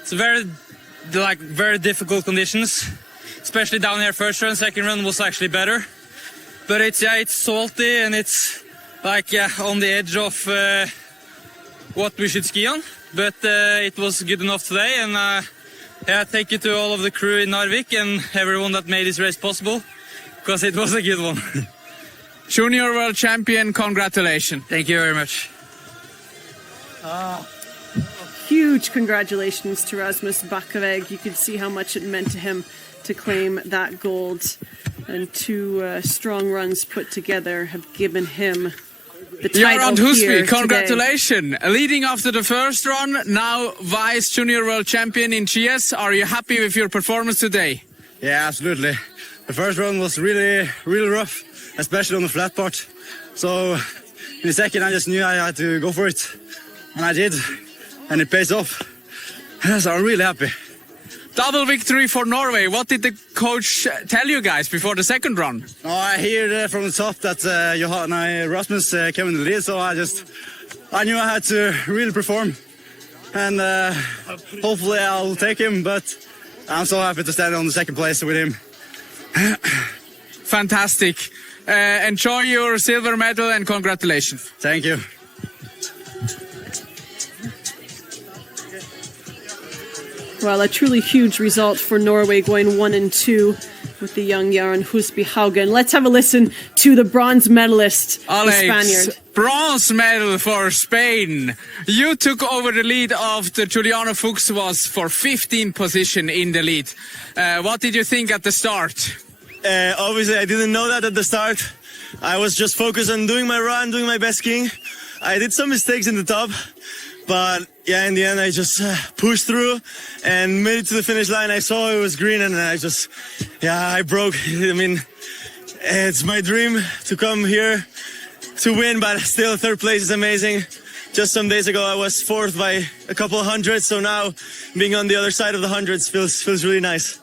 it's very difficult conditions, especially down here. First run, second run was actually better, but it's salty and it's on the edge of what we should ski on. But it was good enough today, and thank you to all of the crew in Narvik and everyone that made this race possible, because it was a good one. Junior world champion, congratulations. Thank you very much. Huge congratulations to Rasmus Bakkevik. You could see how much it meant to him to claim that gold. And 2 strong runs put together have given him the title here congratulations. Leading after the first run, now vice junior world champion in GS. Are you happy with your performance today? Yeah, absolutely. The first run was really rough, especially on the flat part. So in the second, I just knew I had to go for it. And I did. And it pays off. So I'm really happy. Double victory for Norway. What did the coach tell you guys before the second run? Oh, I hear from the top that Rasmus came in the lead, so I knew I had to really perform. And hopefully I'll take him, but I'm so happy to stand on the second place with him. Fantastic. Enjoy your silver medal and congratulations. Thank you. Well, a truly huge result for Norway, going 1 and 2 with the young Jarand Husby Haugen. Let's have a listen to the bronze medalist, the Spaniard. Bronze medal for Spain. You took over the lead after Juliano Fuchs was for 15th position in the lead. What did you think at the start? Obviously, I didn't know that at the start. I was just focused on doing my run, doing my best skiing. I did some mistakes in the top. But yeah, in the end, I just pushed through and made it to the finish line. I saw it was green and I broke. I mean, it's my dream to come here to win, but still third place is amazing. Just some days ago, I was 4th by a couple of hundreds. So now being on the other side of the hundreds feels really nice.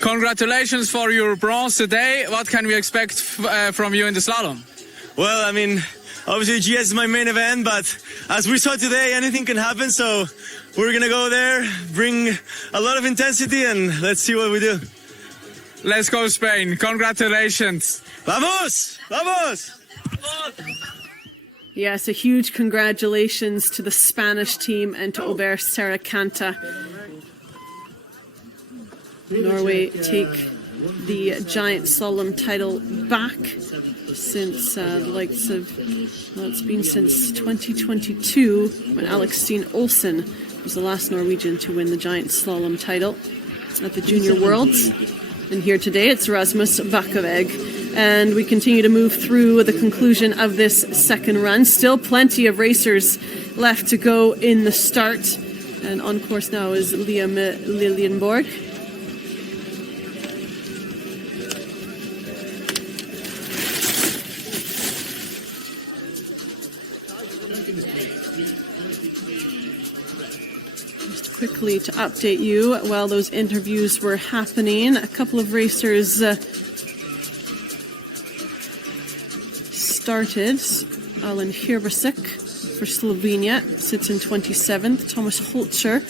Congratulations for your bronze today. What can we expect from you in the slalom? Well, I mean, obviously GS is my main event, but as we saw today, anything can happen. So we're going to go there, bring a lot of intensity, and let's see what we do. Let's go Spain. Congratulations. Vamos! Vamos! Yes, a huge congratulations to the Spanish team and to Aubert Serracanta. Norway take the giant slalom title back since the likes of, well, it's been since 2022 when Alex Steen Olsen was the last Norwegian to win the giant slalom title at the Junior Worlds. And here today it's Rasmus Bakkevik. And we continue to move through the conclusion of this second run. Still plenty of racers left to go in the start. And on course now is Liam Lilienborg. Just quickly to update you, while those interviews were happening, a couple of racers started. Alan Hirvasek for Slovenia sits in 27th. Thomas Holzer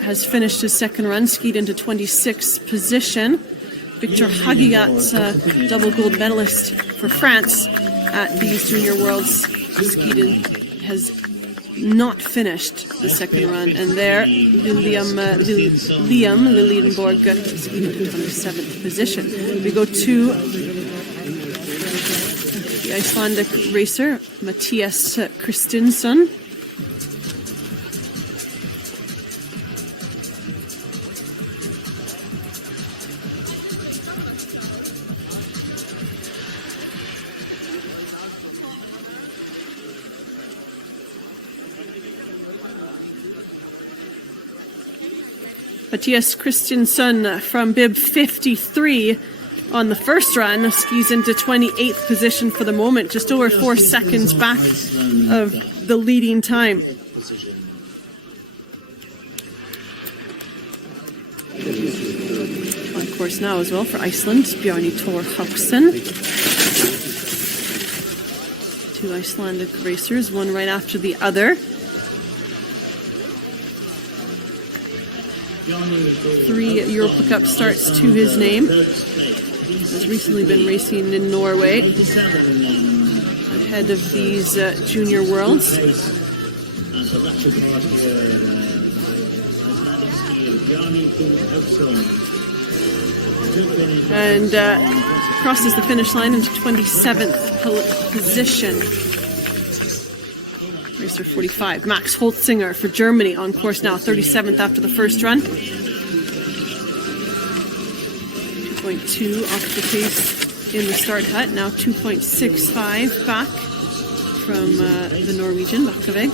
has finished his second run, skied into 26th position. Victor Hagiat, double gold medalist for France at these Junior Worlds, has not finished the second run. And there, Liam Lilienborg skied into 27th position. We go to the Icelandic racer, Mattias Kristinsson. Mattias Kristinsson from bib 53 on the first run skis into 28th position for the moment, just over 4 seconds back of the leading time. On course now as well for Iceland, Bjarni Thor Hauksson. Two Icelandic racers, one right after the other. 3 Europa Cup starts to his name. Has recently been racing in Norway ahead of these Junior Worlds. And crosses the finish line into 27th position. Racer 45, Max Holtzinger for Germany, on course now, 37th after the first run. 2.2 off the pace in the start hut, now 2.65 back from the Norwegian, Bakkavig.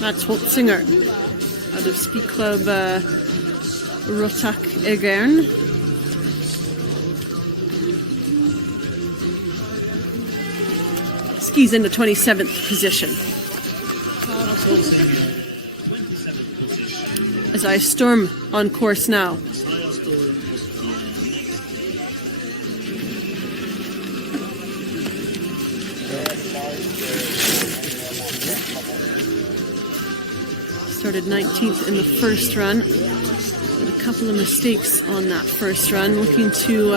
Mats Holtzinger out of ski club Rotak Egern. Skis into 27th position. As I storm on course now. Started 19th in the first run. Had a couple of mistakes on that first run. Looking to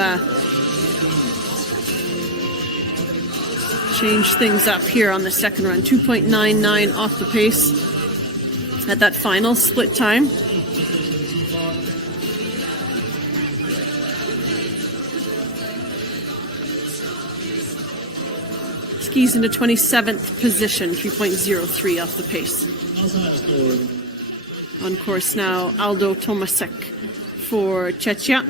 change things up here on the second run. 2.99 off the pace at that final split time. Skis into 27th position, 3.03 off the pace. On course now, Aldo Tomasek for Czechia.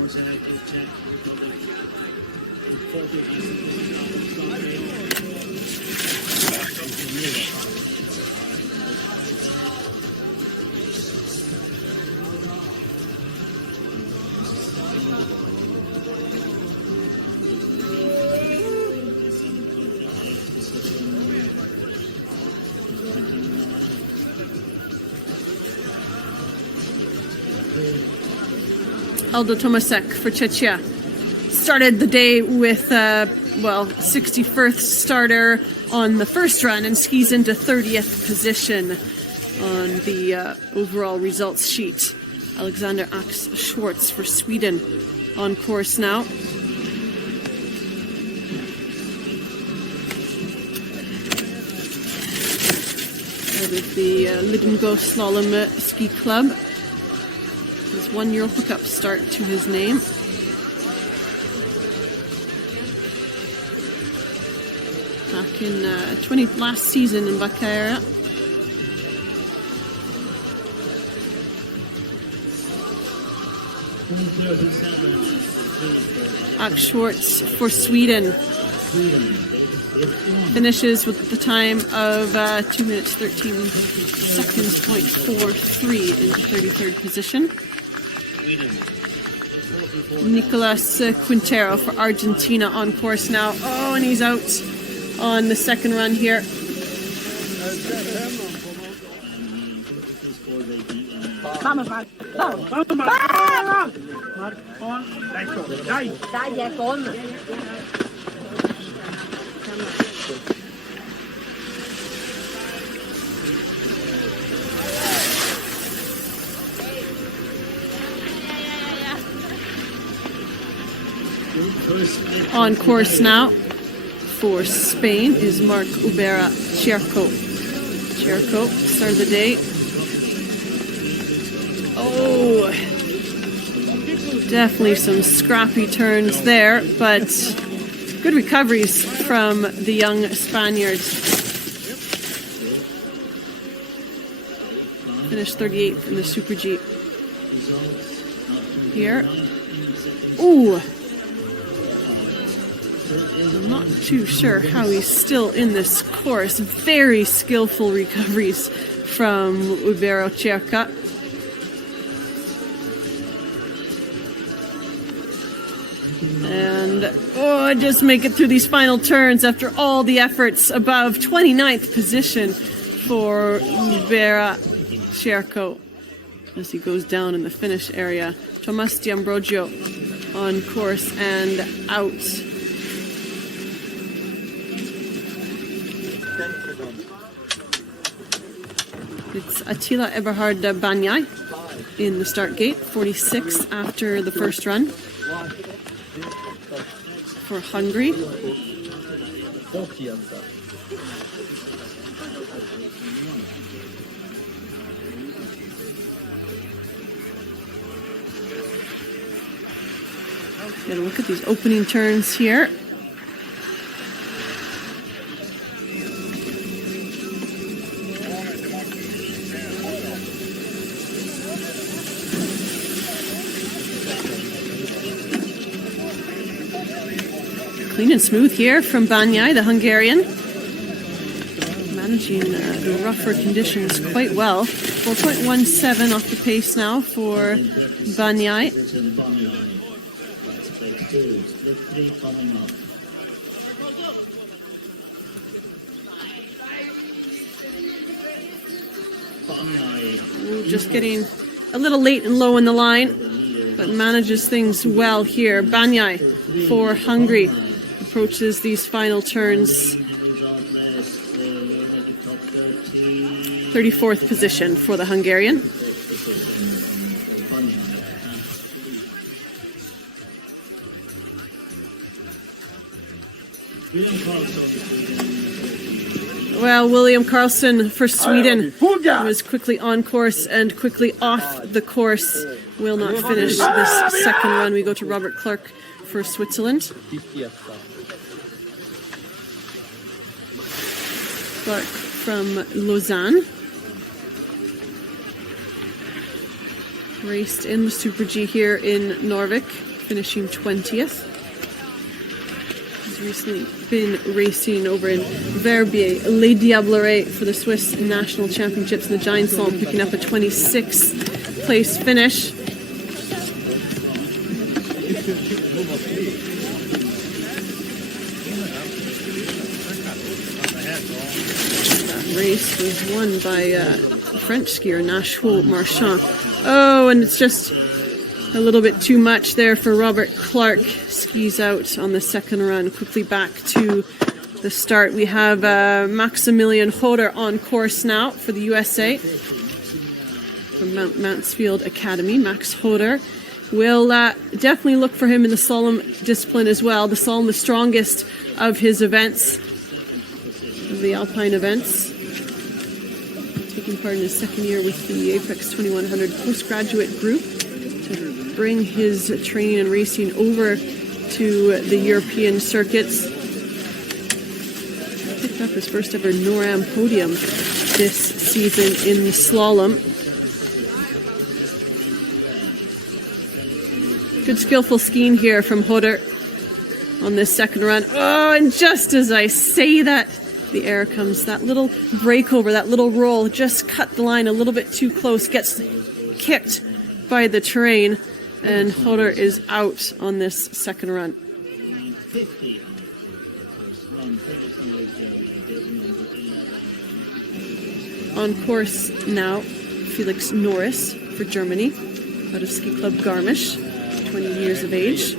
Aldo Tomasek for Czechia started the day with 61st starter on the first run and skis into 30th position on the overall results sheet. Alexander Ax Schwartz for Sweden on course now. Out of the Lidingö Slalom Ski Club. There's 1 Europa Cup start to his name. Back in last season in Baccarat. Schwartz for Sweden finishes with the time of 2 minutes 13 seconds, 0.43 in 33rd position. Nicolas Quintero for Argentina on course now. Oh, and he's out on the second run here. On course now for Spain is Marc Ubera Cherco. Cherco, start of the day. Oh, definitely some scrappy turns there, but good recoveries from the young Spaniard. Finished 38th in the Super G. Here. Ooh. I'm not too sure how he's still in this course. Very skillful recoveries from Ubero Cherca. And just make it through these final turns after all the efforts. Above 29th position for Ubera Cherco as he goes down in the finish area. Tomas D'Ambrogio on course and out. It's Attila Eberhard Banyai in the start gate, 46 after the first run for Hungary. Get a look at these opening turns here. Clean and smooth here from Banyai, the Hungarian. Managing the rougher conditions quite well. 4.17 off the pace now for Banyai. Just getting a little late and low in the line, but manages things well here. Banyai for Hungary approaches these final turns. 34th position for the Hungarian. Well, William Karlsson for Sweden was quickly on course and quickly off the course. Will not finish this second run. We go to Robert Clark for Switzerland. Clark from Lausanne. Raced in the Super G here in Narvik, finishing 20th. He's recently been racing over in Verbier, Les Diablerets for the Swiss National Championships in the Giant Slalom, picking up a 26th place finish. That race was won by French skier Nashua Marchand. Oh, and it's just a little bit too much there for Robert Clark. Skis out on the second run. Quickly back to the start. We have Maximilian Hoder on course now for the USA from Mount Mansfield Academy. Max Hoder. We'll definitely look for him in the slalom discipline as well. The slalom, the strongest of his events, of the alpine events. Taking part in his second year with the Apex 2100 postgraduate group to bring his training and racing over to the European circuits. Picked up his first ever NORAM podium this season in the slalom. Good skillful skiing here from Hodder on this second run. Oh, and just as I say that, the air comes. That little breakover, that little roll, just cut the line a little bit too close, gets kicked by the terrain, and Hodder is out on this second run. On course now, Felix Norris for Germany, out of Ski Club Garmisch, 20 years of age.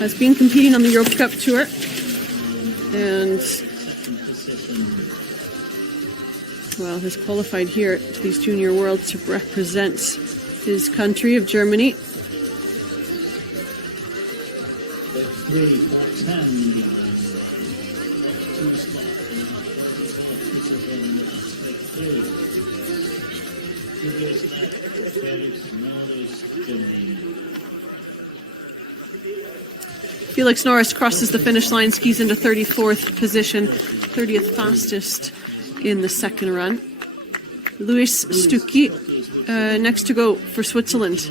Has been competing on the Europe Cup Tour, and well, has qualified here to these Junior Worlds to represent his country of Germany. Felix Norris crosses the finish line, skis into 34th position, 30th fastest in the second run. Luis Stucki next to go for Switzerland.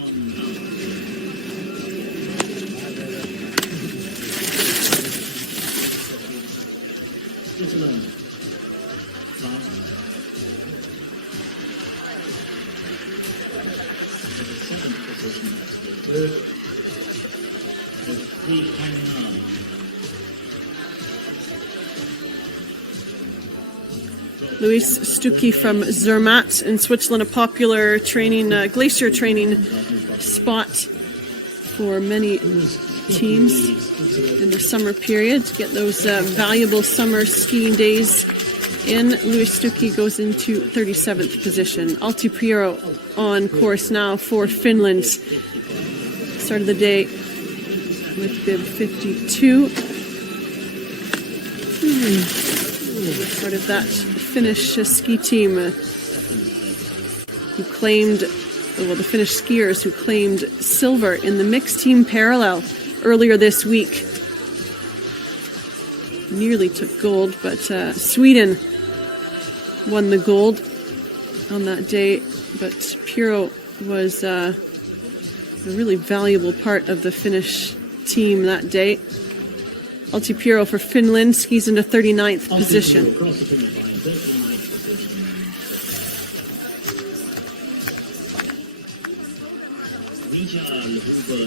Luis Stucki from Zermatt in Switzerland, a popular training, glacier training spot for many teams in the summer period to get those valuable summer skiing days in. Luis Stucki goes into 37th position. Alti Piero on course now for Finland. Started the day with bib 52. Part of that Finnish ski team who claimed, well, the Finnish skiers who claimed silver in the mixed team parallel earlier this week. Nearly took gold, but Sweden won the gold on that day. But Piero was a really valuable part of the Finnish team that day. Alti Piero for Finland skis into 39th position.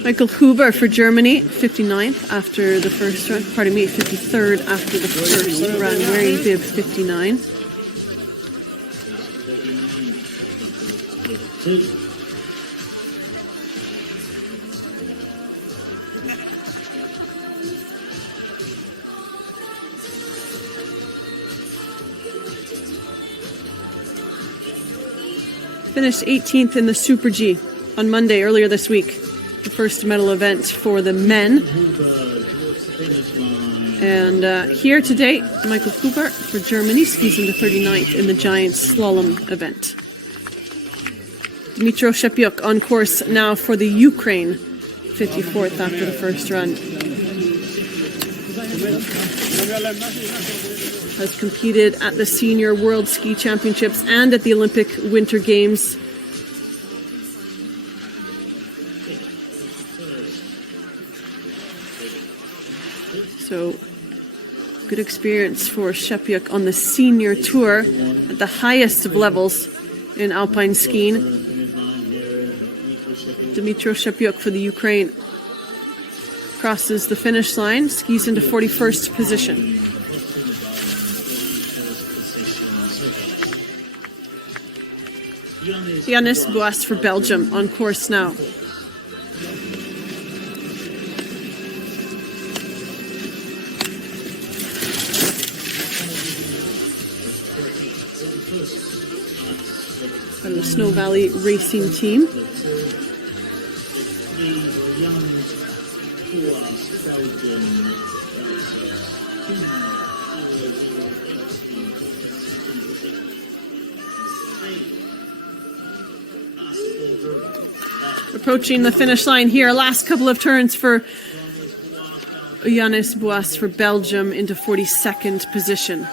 Michael Huber for Germany, 59th after the first run, 53rd after the first run, wearing bib 59. Finished 18th in the Super G on Monday earlier this week, the first medal event for the men. And here today, Michael Huber for Germany skis into 39th in the giant slalom event. Dmytro Shepiuk on course now for the Ukraine, 54th after the first run. Has competed at the Senior World Ski Championships and at the Olympic Winter Games. So, good experience for Shepiuk on the senior tour at the highest of levels in alpine skiing. Dmytro Shepiuk for the Ukraine crosses the finish line, skis into 41st position. Yannis Boas for Belgium on course now. From the Snow Valley Racing Team. Approaching the finish line here. Last couple of turns for Yannis Boas for Belgium into 42nd position.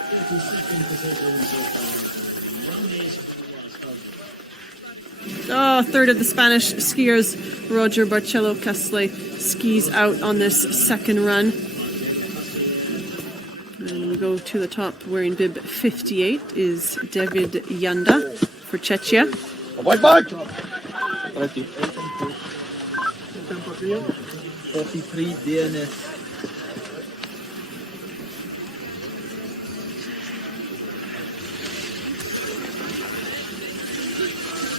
third of the Spanish skiers, Roger Barcelo Castle, skis out on this second run. And we go to the top wearing bib 58 is David Yanda for Czechia. White back! 43 DNS.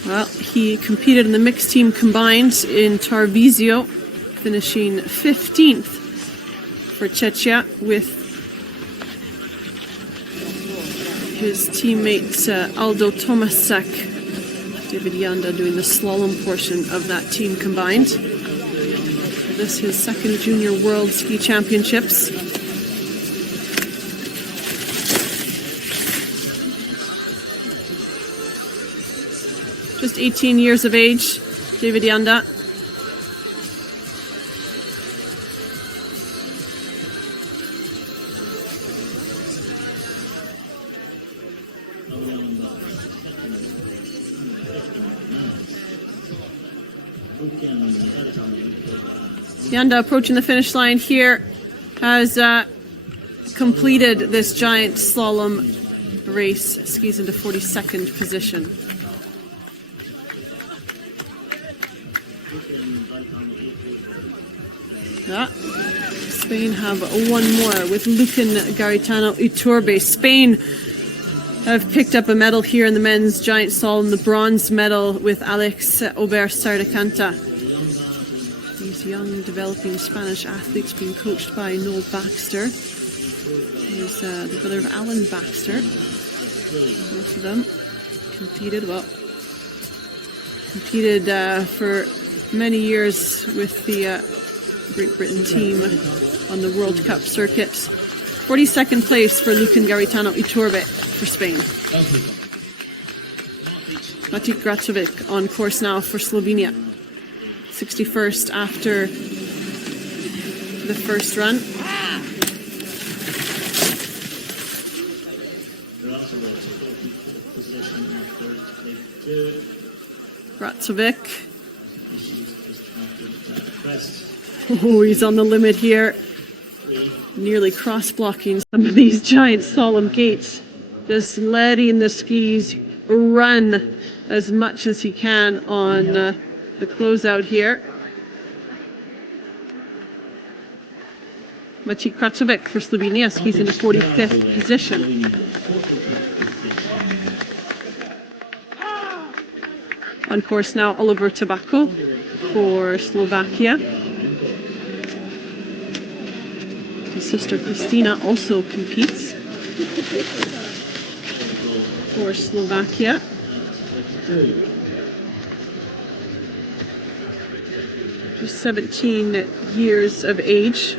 Well, he competed in the mixed team combined in Tarvisio, finishing 15th for Czechia with his teammate Aldo Tomasek. David Yanda doing the slalom portion of that team combined. This is his second Junior World Ski Championships. Just 18 years of age, David Yanda. Yanda approaching the finish line here has completed this giant slalom race, skis into 42nd position. Yeah. Spain have one more with Lucan Garitano Iturbe. Spain have picked up a medal here in the men's giant slalom, the bronze medal with Alex Ober Sardacanta. These young developing Spanish athletes being coached by Noel Baxter. Here's the brother of Alan Baxter. Both of them competed for many years with the Great Britain team on the World Cup circuit. 42nd place for Lucan Garitano Iturbe for Spain. Matic Gracovic on course now for Slovenia. 61st after the first run. Gracovic. Oh, he's on the limit here. Nearly cross-blocking some of these giant slalom gates. Just letting the skis run as much as he can on the closeout here. Maciej Kracovic for Slovenia, skis in the 45th position. On course now, Oliver Tobacco for Slovakia. His sister Christina also competes for Slovakia. Just 17 years of age.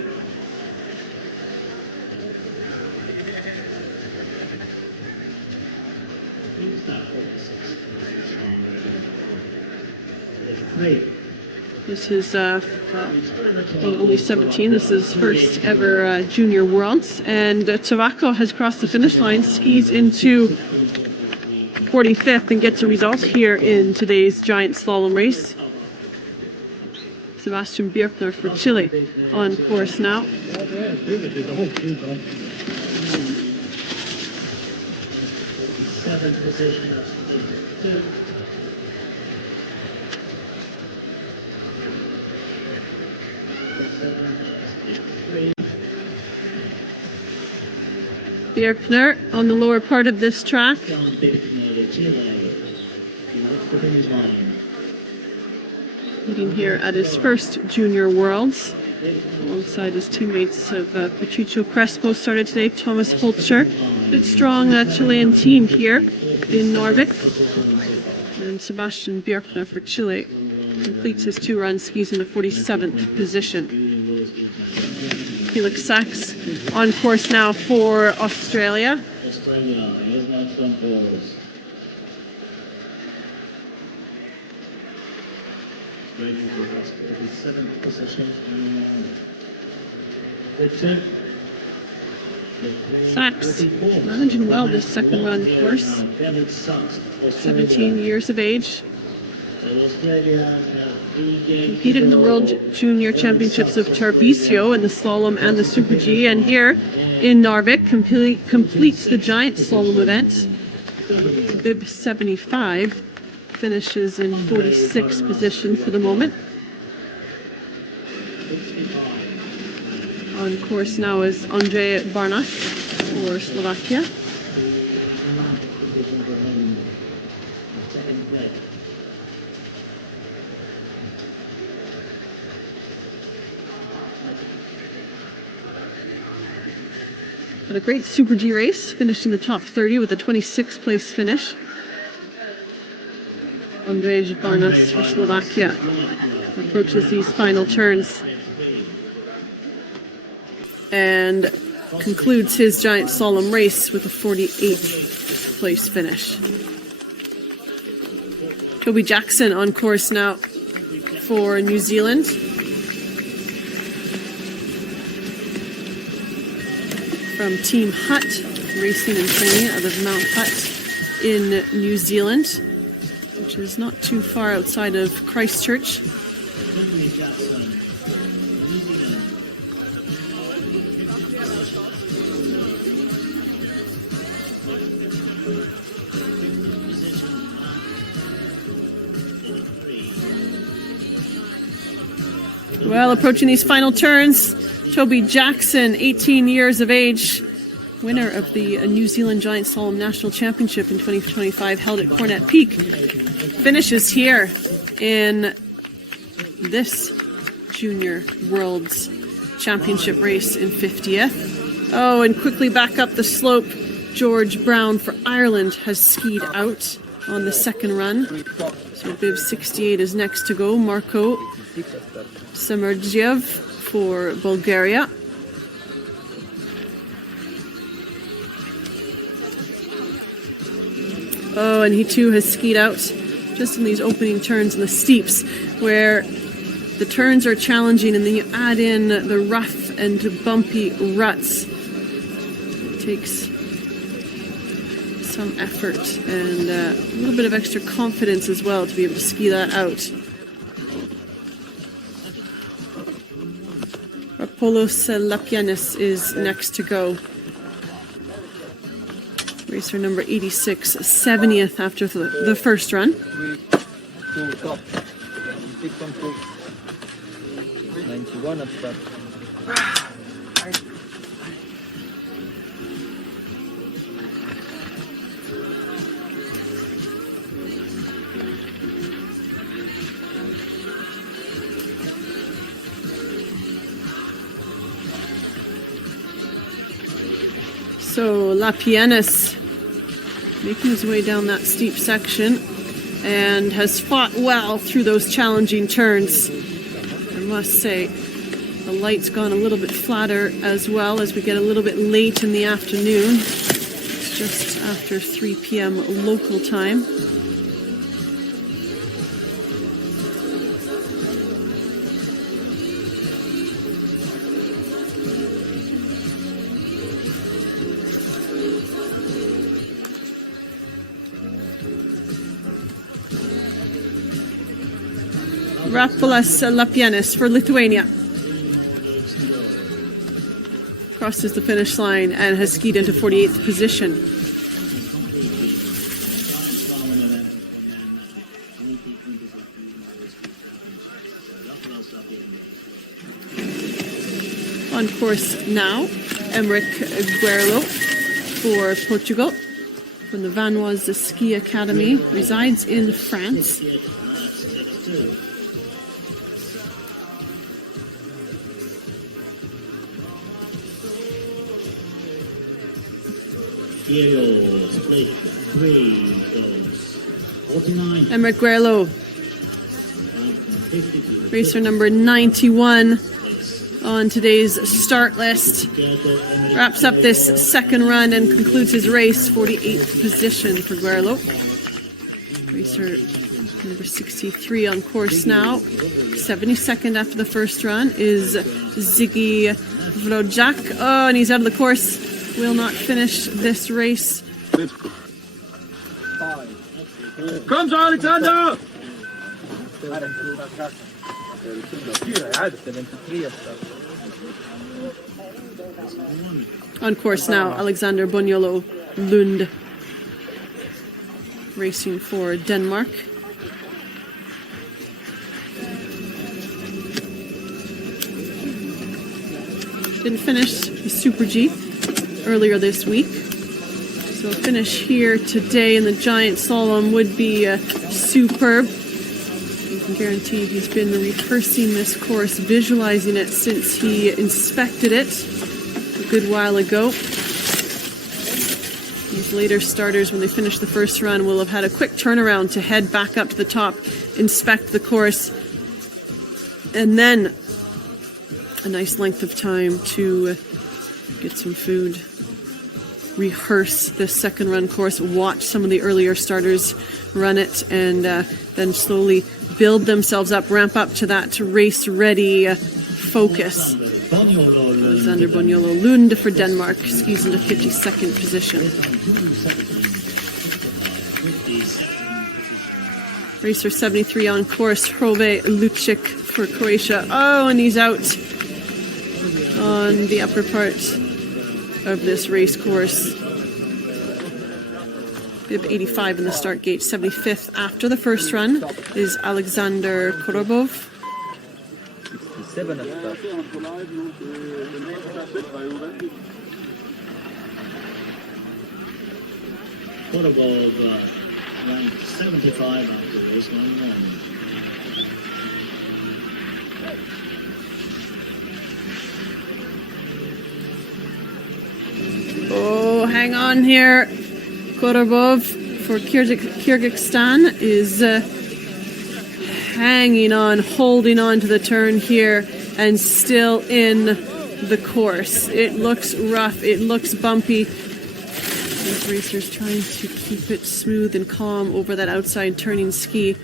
This is only 17. This is first ever Junior Worlds, and Tobacco has crossed the finish line, skis into 45th, and gets a result here in today's giant slalom race. Sebastian Birkner for Chile on course now. Birkner on the lower part of this track. Leading here at his first Junior Worlds. Alongside his teammates of Patricio Crespo started today, Thomas Holzer. Good strong Chilean team here in Narvik. And Sebastian Birkner for Chile completes his two-run, skis in the 47th position. Felix Sachs on course now for Australia. Sachs managing well this second run course. 17 years of age. Competed in the World Junior Championships of Tarvisio in the slalom and the Super G, and here in Narvik completes the giant slalom event. Bib 75 finishes in 46th position for the moment. On course now is Andrej Barnaš for Slovakia. But a great Super G race, finished in the top 30 with a 26th place finish. Andrej Barnaš for Slovakia approaches these final turns and concludes his giant slalom race with a 48th place finish. Toby Jackson on course now for New Zealand. From Team Hutt, racing and training out of Mount Hutt in New Zealand, which is not too far outside of Christchurch. Well, approaching these final turns, Toby Jackson, 18 years of age, winner of the New Zealand Giant Slalom National Championship in 2025, held at Cornet Peak, finishes here in this Junior Worlds Championship race in 50th. Oh, and quickly back up the slope, George Brown for Ireland has skied out on the second run. So Bib 68 is next to go. Marko Samerdziev for Bulgaria. Oh, and he too has skied out just in these opening turns and the steeps where the turns are challenging, and then you add in the rough and bumpy ruts. It takes some effort and a little bit of extra confidence as well to be able to ski that out. Rapolos Lapianis is next to go. Racer number 86, 70th after the first run. 91 at start. So Lapianis making his way down that steep section and has fought well through those challenging turns. I must say, the light's gone a little bit flatter as well as we get a little bit late in the afternoon. It's just after 3 p.m. local time. Rapolas Lapianis for Lithuania crosses the finish line and has skied into 48th position. On course now, Emeric Guerlo for Portugal from the Vanoise Ski Academy, resides in France. Emeric Guerlo, racer number 91 on today's start list, wraps up this second run and concludes his race, 48th position for Guerlo. Racer number 63 on course now, 72nd after the first run is Ziggy Wrodzak. Oh, and he's out of the course. Will not finish this race. Come, Alexander! 73 up start. On course now, Alexander Boniolo Lund, racing for Denmark. Didn't finish the Super G earlier this week. So a finish here today in the giant slalom would be superb. You can guarantee he's been rehearsing this course, visualizing it since he inspected it a good while ago. These later starters, when they finish the first run, will have had a quick turnaround to head back up to the top, inspect the course, and then a nice length of time to get some food, rehearse this second run course, watch some of the earlier starters run it, and then slowly build themselves up, ramp up to that race ready focus. Alexander Boniolo Lund for Denmark skis into 52nd position. Racer 73 on course, Hrove Lucic for Croatia. Oh, and he's out on the upper part of this race course. Bib 85 in the start gate. 75th after the first run is Alexander Korobov. 67 up start. Korobov ranked 75 after race 1. Oh, hang on here. Korobov for Kyrgyzstan is hanging on, holding on to the turn here, and still in the course. It looks rough, it looks bumpy. These racers trying to keep it smooth and calm over that outside turning ski.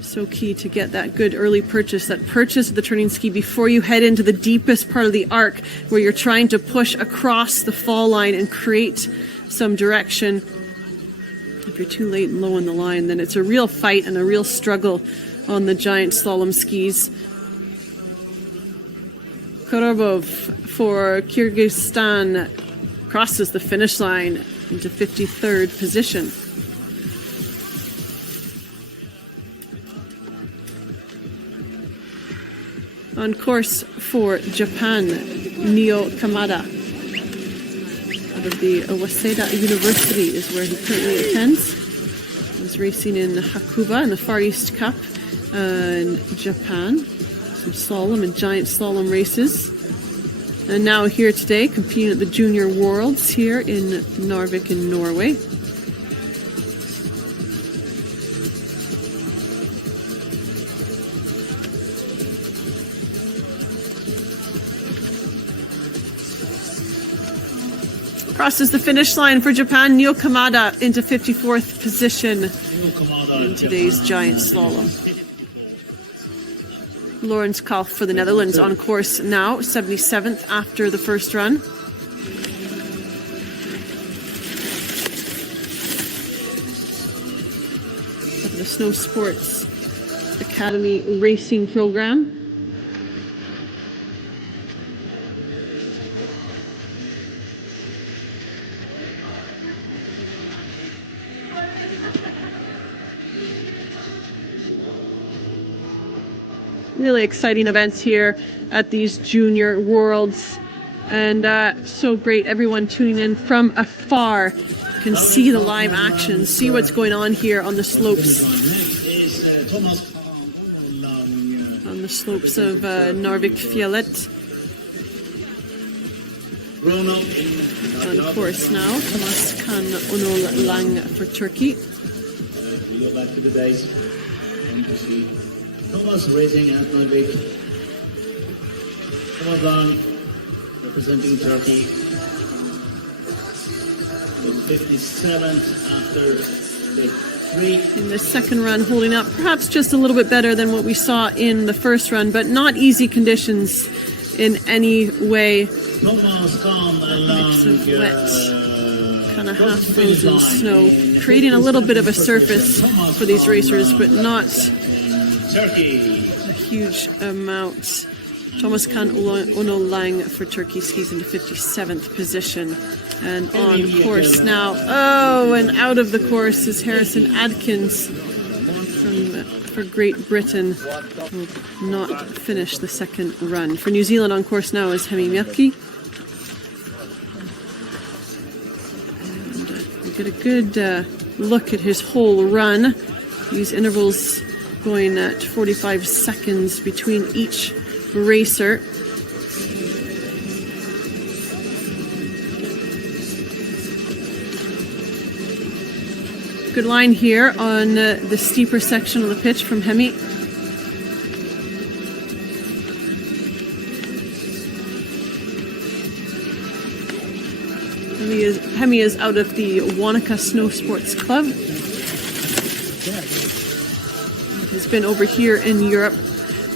So key to get that good early purchase, that purchase of the turning ski before you head into the deepest part of the arc where you're trying to push across the fall line and create some direction. If you're too late and low on the line, then it's a real fight and a real struggle on the giant slalom skis. Korobov for Kyrgyzstan crosses the finish line into 53rd position. On course for Japan, Nio Kamada out of the Waseda University is where he currently attends. He's racing in Hakuba in the Far East Cup in Japan. Some slalom and giant slalom races. And now here today, competing at the Junior Worlds here in Narvik in Norway. Crosses the finish line for Japan, Nio Kamada into 54th position in today's giant slalom. Lawrence Kalf for the Netherlands on course now, 77th after the first run. The Snow Sports Academy racing program. Really exciting events here at these Junior Worlds, and so great. Everyone tuning in from afar can see the live action, see what's going on here on the slopes. On the slopes of Narvik Fjellet. On course now, Thomas Kan Onol Lang for Turkey. We go back to the base. Thomas racing at Narvik. Thomas Lang representing Turkey. Was 57th after the 3. In the second run, holding up perhaps just a little bit better than what we saw in the first run, but not easy conditions in any way. Thomas Kan Mix of wet, kind of half frozen snow, creating a little bit of a surface for these racers, but not a huge amount. Thomas Khan Onolang for Turkey skis into 57th position. And on course now. Oh, and out of the course is Harrison Adkins for Great Britain. Will not finish the second run. For New Zealand on course now is Hemi Mielke. And we get a good look at his whole run. These intervals going at 45 seconds between each racer. Good line here on the steeper section of the pitch from Hemi. Hemi is out of the Wanaka Snow Sports Club. Has been over here in Europe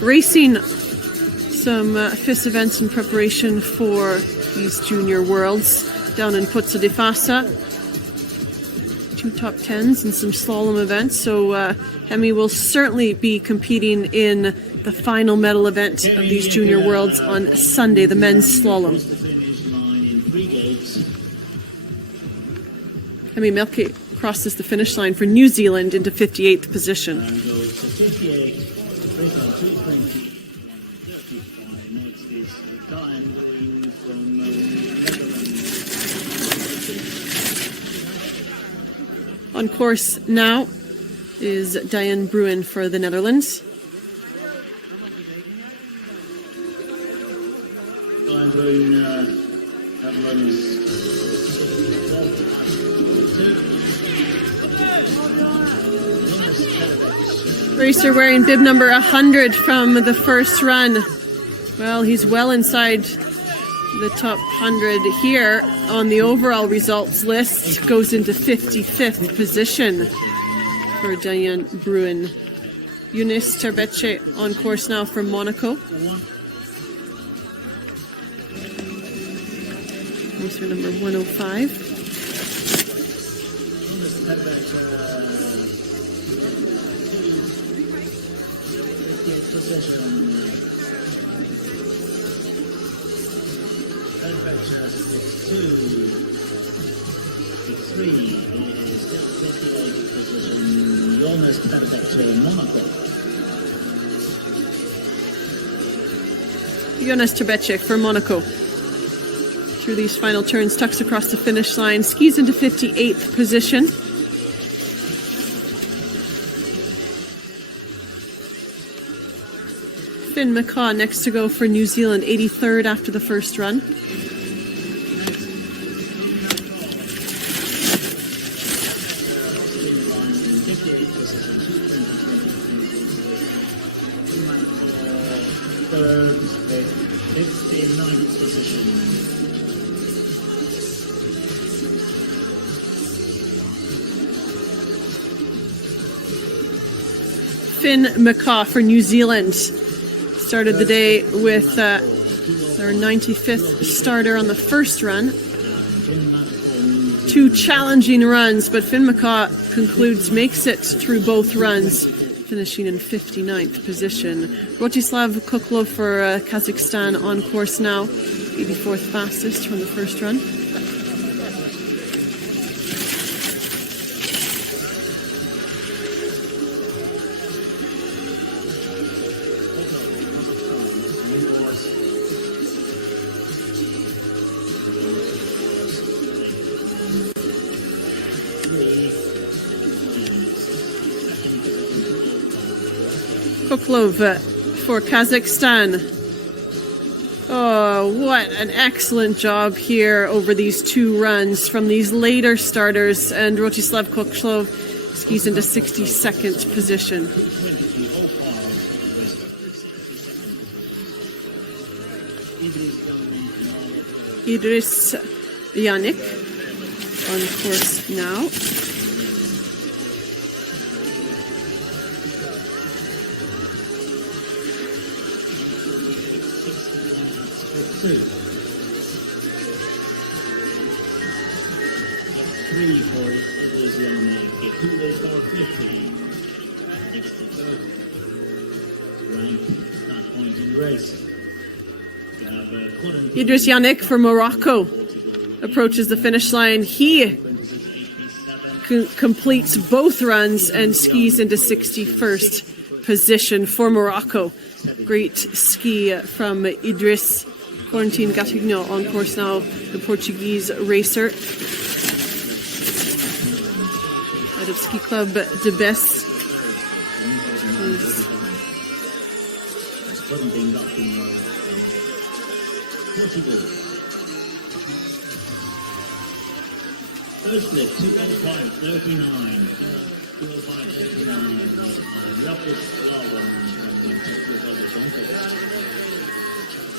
racing some FIS events in preparation for these Junior Worlds down in Pozzo di Fassa. 2 top 10s and some slalom events. So Hemi will certainly be competing in the final medal event of these Junior Worlds on Sunday, the men's slalom. Hemi Mielke crosses the finish line for New Zealand into 58th position. On course now is Diane Bruin for the Netherlands. Diane Bruin, that run is Racer wearing bib number 100 from the first run. Well, he's well inside the top 100 here on the overall results list. Goes into 55th position for Diane Bruin. Eunice Terbece on course now from Monaco. Racer number 105. Jonas Terbecic for Monaco. Through these final turns, tucks across the finish line, skis into 58th position. Finn McCaw next to go for New Zealand, 83rd after the first run. Finn McCaw for New Zealand started the day with their 95th starter on the first run. 2 challenging runs, but Finn McCaw makes it through both runs, finishing in 59th position. Rostislav Kuklov for Kazakhstan on course now, 84th fastest from the first run. Kuklov for Kazakhstan. Oh, what an excellent job here over these 2 runs from these later starters, and Rostislav Kuklov skis into 62nd position. Idris Yannick on course now. Idris Yannick for Morocco approaches the finish line. He completes both runs and skis into 61st position for Morocco. Great ski from Idris. Corentin Gatigno on course now, the Portuguese racer. Out of Ski Club de Besse. First split, 2:05:39. 2:05:39. Double slalom.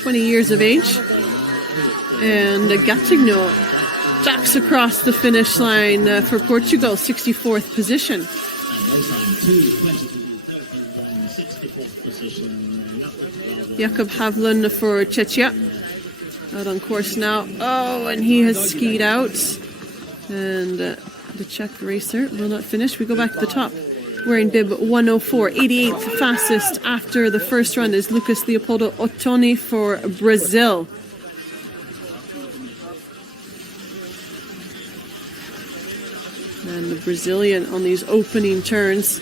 20 years of age. And Gatigno jacks across the finish line for Portugal, 64th position. Jakob Havlin for Czechia. Out on course now. Oh, and he has skied out. And the Czech racer will not finish. We go back to the top. Wearing bib 104. 88th fastest after the first run is Lucas Leopoldo Ottoni for Brazil. And the Brazilian on these opening turns.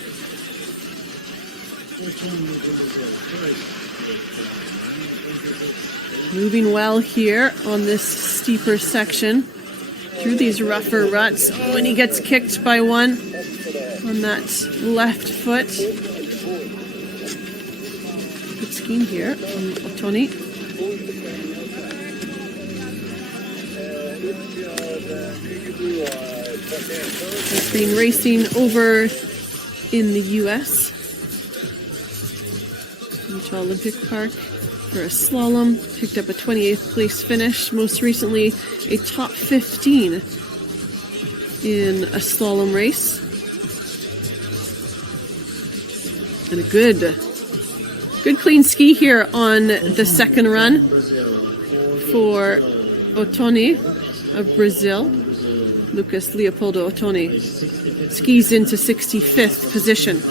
Moving well here on this steeper section. Through these rougher ruts. Oh, and he gets kicked by one on that left foot. Good skiing here from Ottoni. He's been racing over in the US. Utah Olympic Park for a slalom. Picked up a 28th place finish. Most recently, a top 15 in a slalom race. And a good clean ski here on the second run for Ottoni of Brazil. Lucas Leopoldo Ottoni skis into 65th position.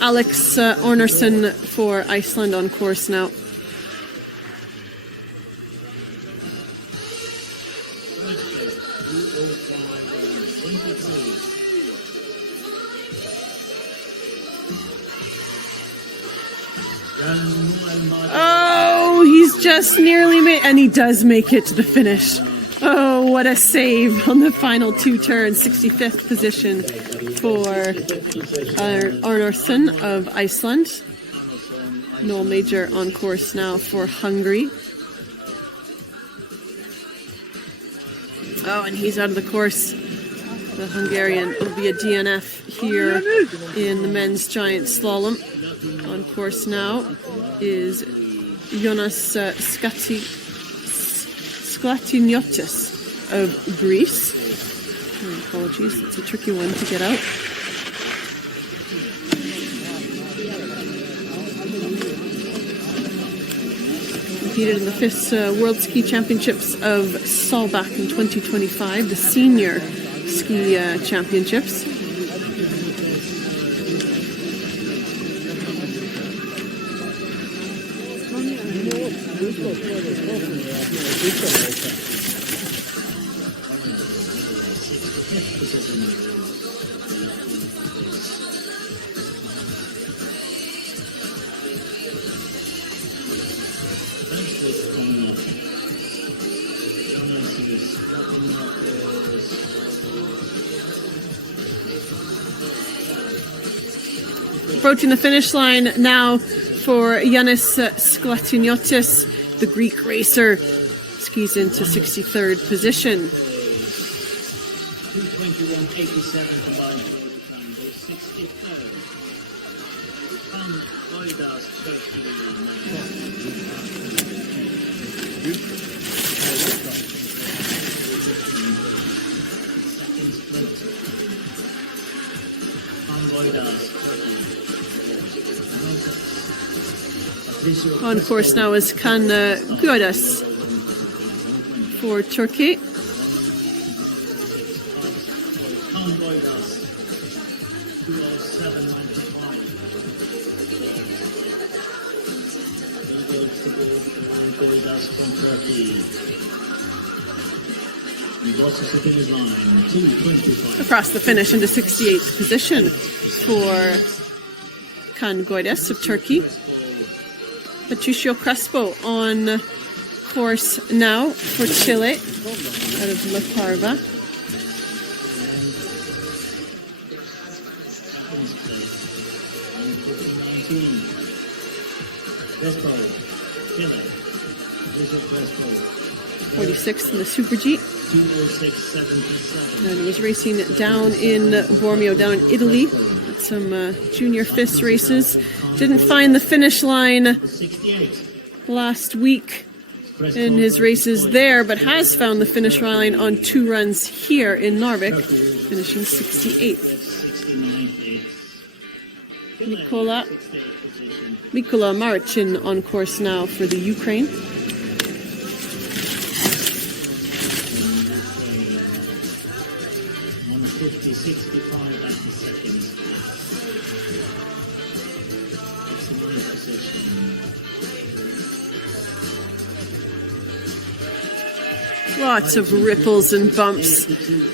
Alex Ornarsson for Iceland on course now. Oh, he's just nearly made, and he does make it to the finish. Oh, what a save on the final two turns. 65th position for Arnarsson of Iceland. Noel Major on course now for Hungary. Oh, and he's out of the course. The Hungarian will be a DNF here in the men's giant slalom. On course now is Jonas Sklatyniotis of Greece. Oh, apologies, it's a tricky one to get out. Competed in the FIS World Ski Championships of Saalbach in 2025, the senior ski championships. Approaching the finish line now for Yanis Sklatyniotis, the Greek racer, skis into 63rd position. 2:21:87. On course now is Kan Gudas for Turkey. Across the finish into 68th position for Kan Gudas of Turkey. Patricio Crespo on course now for Chile out of La Parva. '46th in the Super G. And was racing down in Bormio, down in Italy, at some junior FIS races. Didn't find the finish line last week in his races there, but has found the finish line on 2 runs here in Narvik, finishing 68th. Mikola Marcin on course now for the Ukraine. Lots of ripples and bumps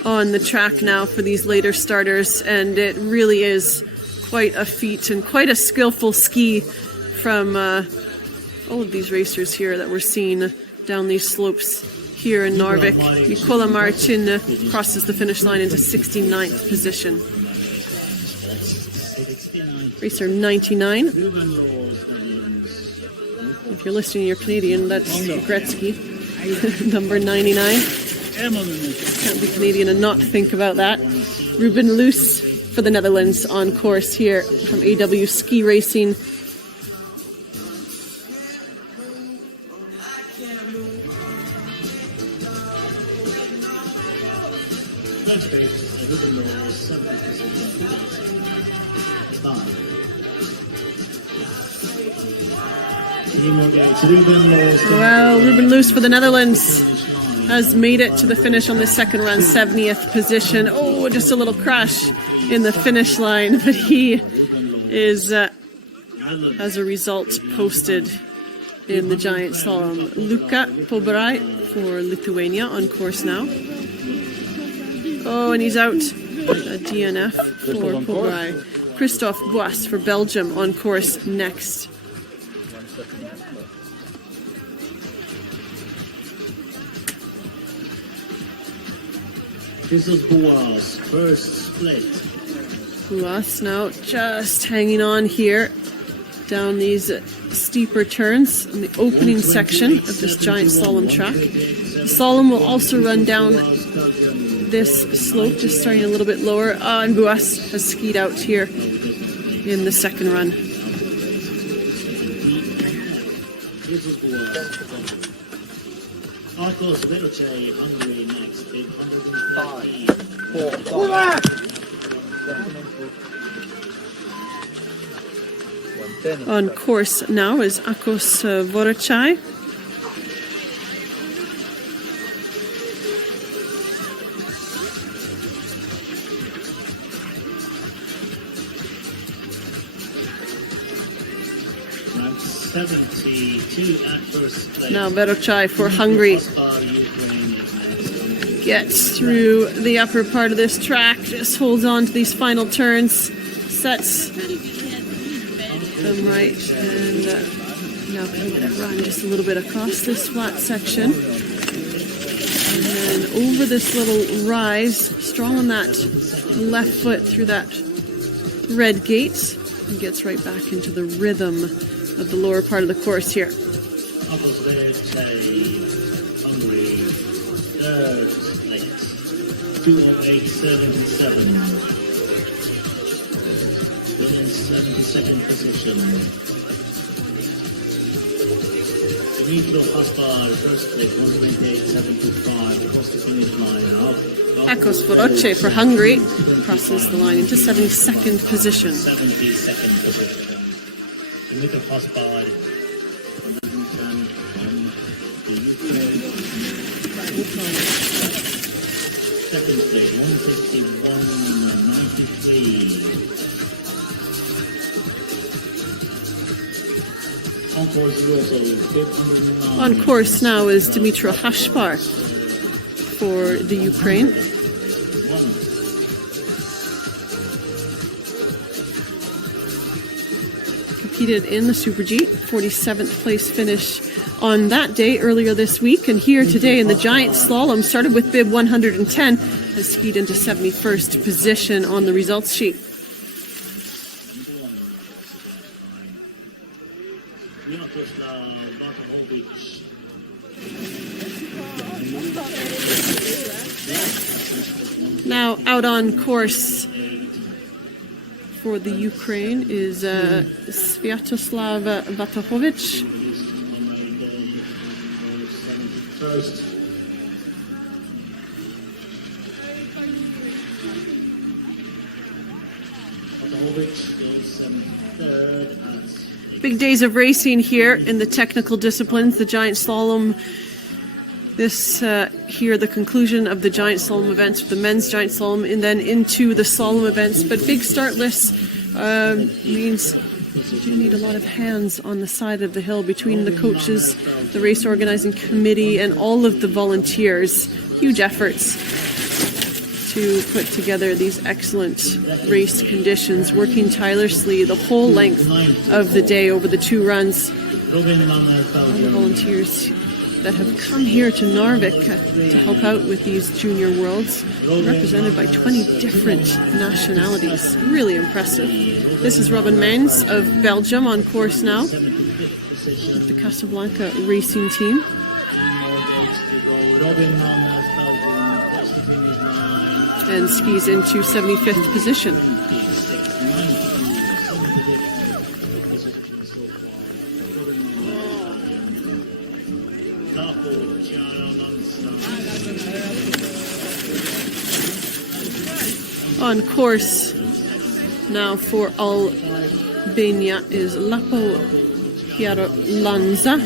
on the track now for these later starters, and it really is quite a feat and quite a skillful ski from all of these racers here that we're seeing down these slopes here in Narvik. Mikola Marcin crosses the finish line into 69th position. Racer 99. If you're listening, you're Canadian, that's Gretzky. Number 99. Can't be Canadian and not think about that. Ruben Loos for the Netherlands on course here from AW Ski Racing. Well, Ruben Loos for the Netherlands has made it to the finish on the second run, 70th position. Oh, just a little crash in the finish line, but he is, as a result, posted in the giant slalom. Luka Pobrai for Lithuania on course now. Oh, and he's out. A DNF for Pobrai. Christophe Bois for Belgium on course next. This is Boas' first split. Boas now just hanging on here down these steeper turns in the opening section of this giant slalom track. The slalom will also run down this slope, just starting a little bit lower. And Boas has skied out here in the second run. This is Boas. Arcos Veloce, Hungary next. 5, 4, 5. On course now is Akos Voracai. Now Voracai for Hungary gets through the upper part of this track, just holds on to these final turns, sets them right, and now can get a run just a little bit across this flat section. And then over this little rise, strong on that left foot through that red gate, and gets right back into the rhythm of the lower part of the course here. Third place, 2:08.77. Still in 72nd position. Dimitro Haspar, first place, 128.75, across the finish line. Ekos Voroche for Hungary crosses the line into 72nd position. 72nd position. Dimitro Haspar. Second place, 151.93. On course now is Dimitro Hashpar for the Ukraine. Competed in the Super G, 47th place finish on that day earlier this week, and here today in the giant slalom, started with bib 110, has skied into 71st position on the results sheet. Now out on course for the Ukraine is Sviatoslav Vatahovich. First. Big days of racing here in the technical disciplines, the giant slalom. This here, the conclusion of the giant slalom events, the men's giant slalom, and then into the slalom events. But big start lists means you do need a lot of hands on the side of the hill between the coaches, the race organizing committee, and all of the volunteers. Huge efforts to put together these excellent race conditions, working tirelessly the whole length of the day over the two runs. All the volunteers that have come here to Narvik to help out with these junior worlds, represented by 20 different nationalities. Really impressive. This is Robin Mans of Belgium on course now with the Casablanca racing team. And skis into 75th position. On course now for Albania is Lapo Chiarolanza.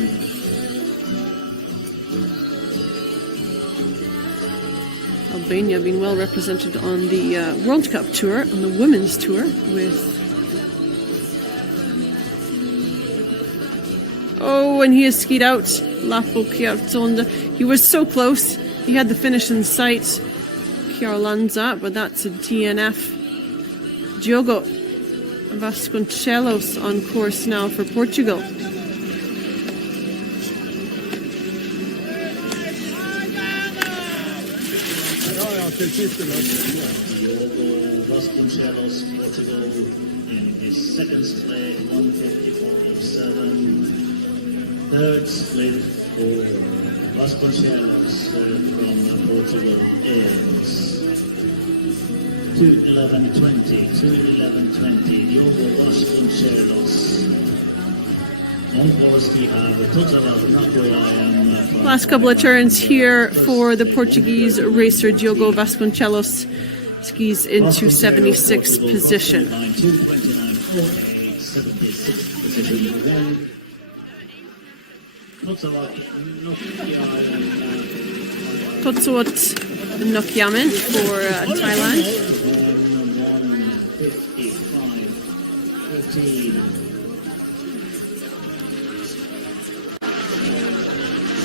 Albania being well represented on the World Cup tour, on the women's tour with... Oh, and he has skied out, Lapo Chiarolanza. He was so close. He had the finish in sight. Chiarolanza, but that's a DNF. Diogo Vasconcelos on course now for Portugal. Diogo Vasconcelos, Portugal, in his second split, 154.7. Third split for Vasconcelos from Portugal is 2:11.20. Diogo Vasconcelos. On course, we have a total of Last couple of turns here for the Portuguese racer Diogo Vasconcelos. Skis into 76th position. Totsot Nokyamen for Thailand.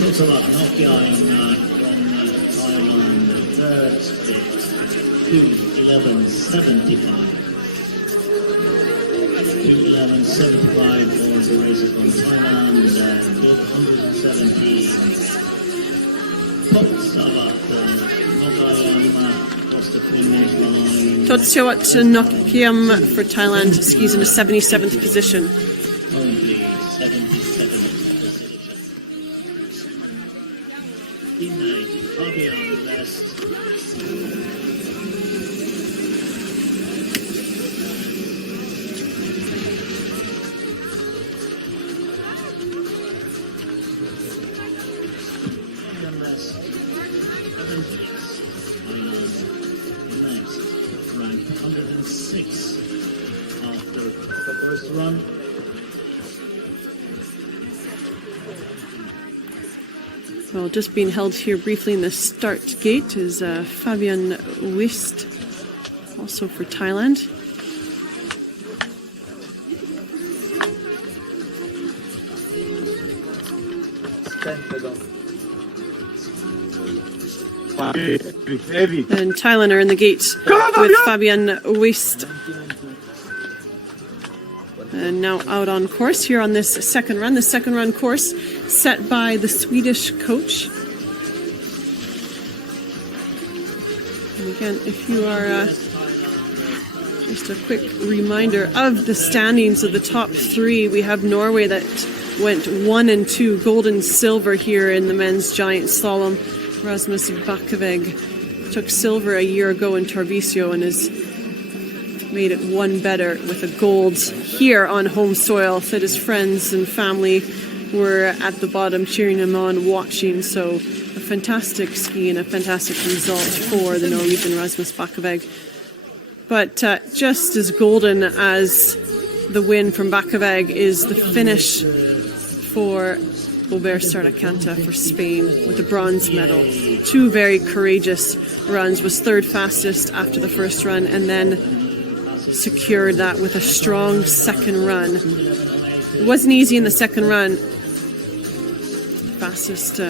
Totsala Nokiainen from Thailand, third split, 2:11.75. 2:11.75 for the racer from Thailand, 170. Totsala Nokiainen across the finish line. Totsot Nokiam for Thailand skis into 77th position. Currently 77th position. Teammate Fabian West. first run. Well, just being held here briefly in the start gate is Fabian Wist, also for Thailand. And Thailand are in the gate with Fabian Wist. And now out on course here on this second run. The second run course set by the Swedish coach. And again, if you are just a quick reminder of the standings of the top three, we have Norway that went 1 and 2, gold and silver here in the men's giant slalom. Rasmus Bakkevig took silver a year ago in Tarvisio and has made it one better with a gold here on home soil. Said his friends and family were at the bottom cheering him on, watching. So a fantastic ski and a fantastic result for the Norwegian Rasmus Bakkevig. But just as golden as the win from Bakkevig is the finish for Aubert Sardacanta for Spain with the bronze medal. 2 very courageous runs, was third fastest after the first run and then secured that with a strong second run. It wasn't easy in the second run. Fastest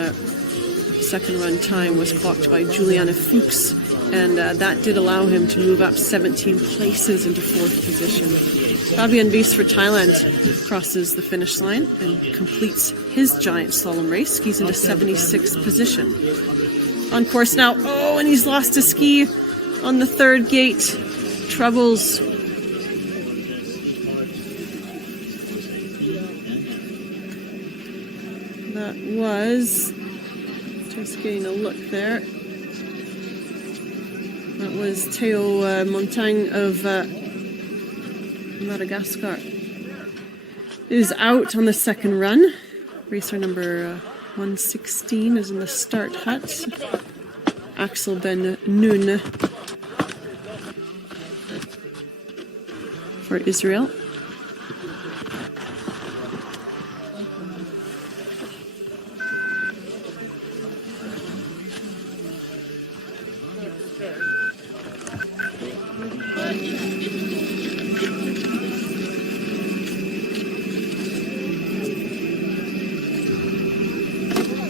second run time was clocked by Juliana Fuchs, and that did allow him to move up 17 places into 4th position. Fabian Wiest for Thailand crosses the finish line and completes his giant slalom race, skis into 76th position. On course now, oh, and he's lost a ski on the third gate. Troubles. That was, just getting a look there. That was Theo Montagne of Madagascar. Is out on the second run. Racer number 116 is in the start hut. Axel Ben Noon for Israel.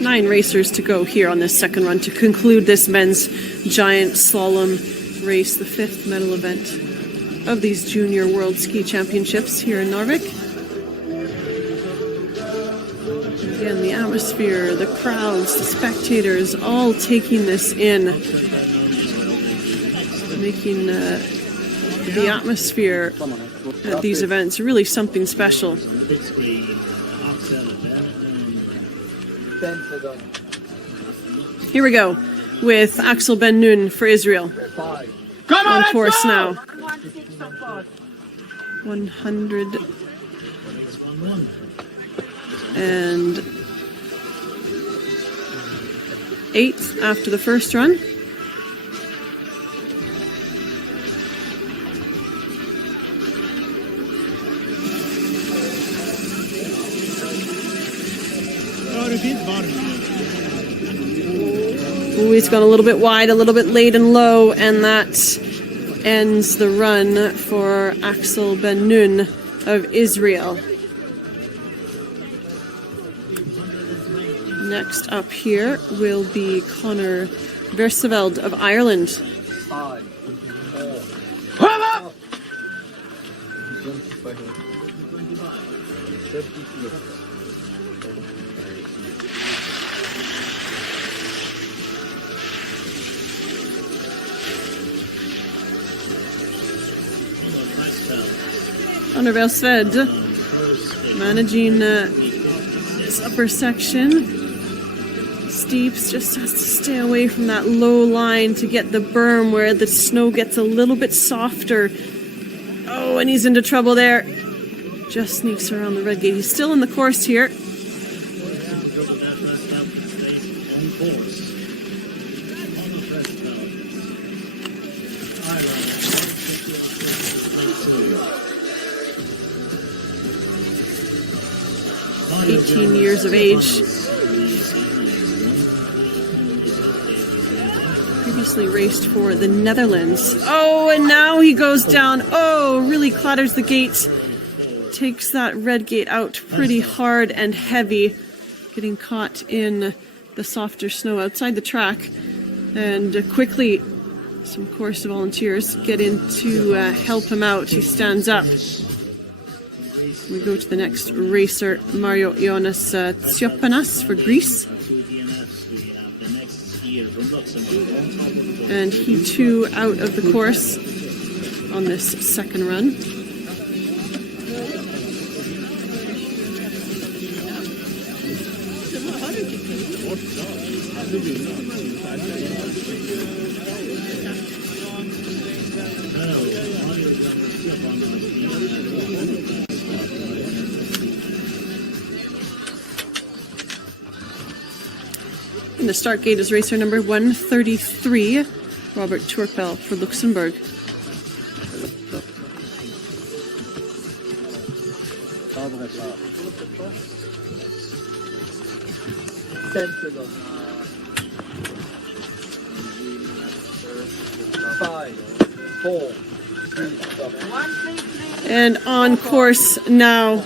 Nine racers to go here on this second run to conclude this men's giant slalom race, the 5th medal event of these Junior World Ski Championships here in Narvik. Again, the atmosphere, the crowds, the spectators, all taking this in, making the atmosphere at these events really something special. Here we go with Axel Ben Noon for Israel. On course now. 108th after the first run. Ooh, he's gone a little bit wide, a little bit late and low, and that ends the run for Axel Ben Noon of Israel. Next up here will be Connor Verseveld of Ireland. Connor Verseveld managing this upper section. Steeps, just has to stay away from that low line to get the berm where the snow gets a little bit softer. Oh, and he's into trouble there. Just sneaks around the red gate. He's still in the course here. 18 years of age. Previously raced for the Netherlands. Oh, and now he goes down. Oh, really clatters the gate. Takes that red gate out pretty hard and heavy, getting caught in the softer snow outside the track. And quickly, some course volunteers get in to help him out. He stands up. We go to the next racer, Mario Ioannis Tsiopanas for Greece. And he too out of the course on this second run. And the start gate is racer number 133, Robert Turpel for Luxembourg. And on course now.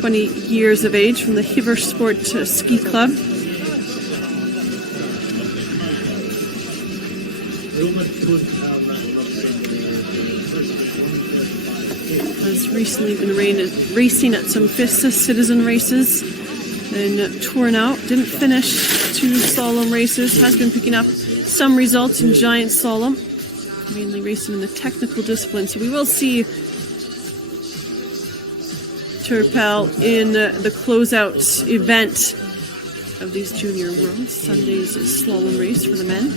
20 years of age from the Hiversport Ski Club. Has recently been racing at some FIS citizen races and torn out. Didn't finish 2 slalom races. Has been picking up some results in giant slalom, mainly racing in the technical discipline. So we will see Turpel in the closeout event of these Junior Worlds. Sunday's slalom race for the men.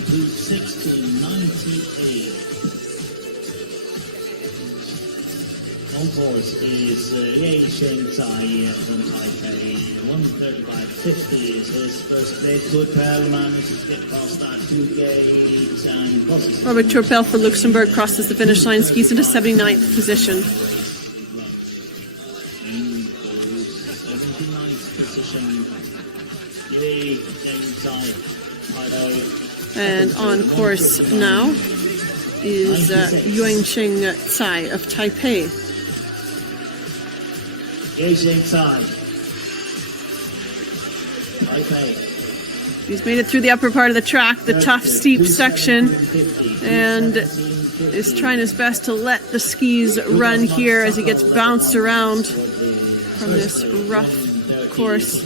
On course is Yang Sheng Tsai from Taipei. 135.50 is his first plate. Turpel managed to get past that 2 gates and crosses. Robert Turpel for Luxembourg crosses the finish line, skis into 79th position. And on course now is Yuansheng Tsai of Taipei. He's made it through the upper part of the track, the tough, steep section, and is trying his best to let the skis run here as he gets bounced around from this rough course.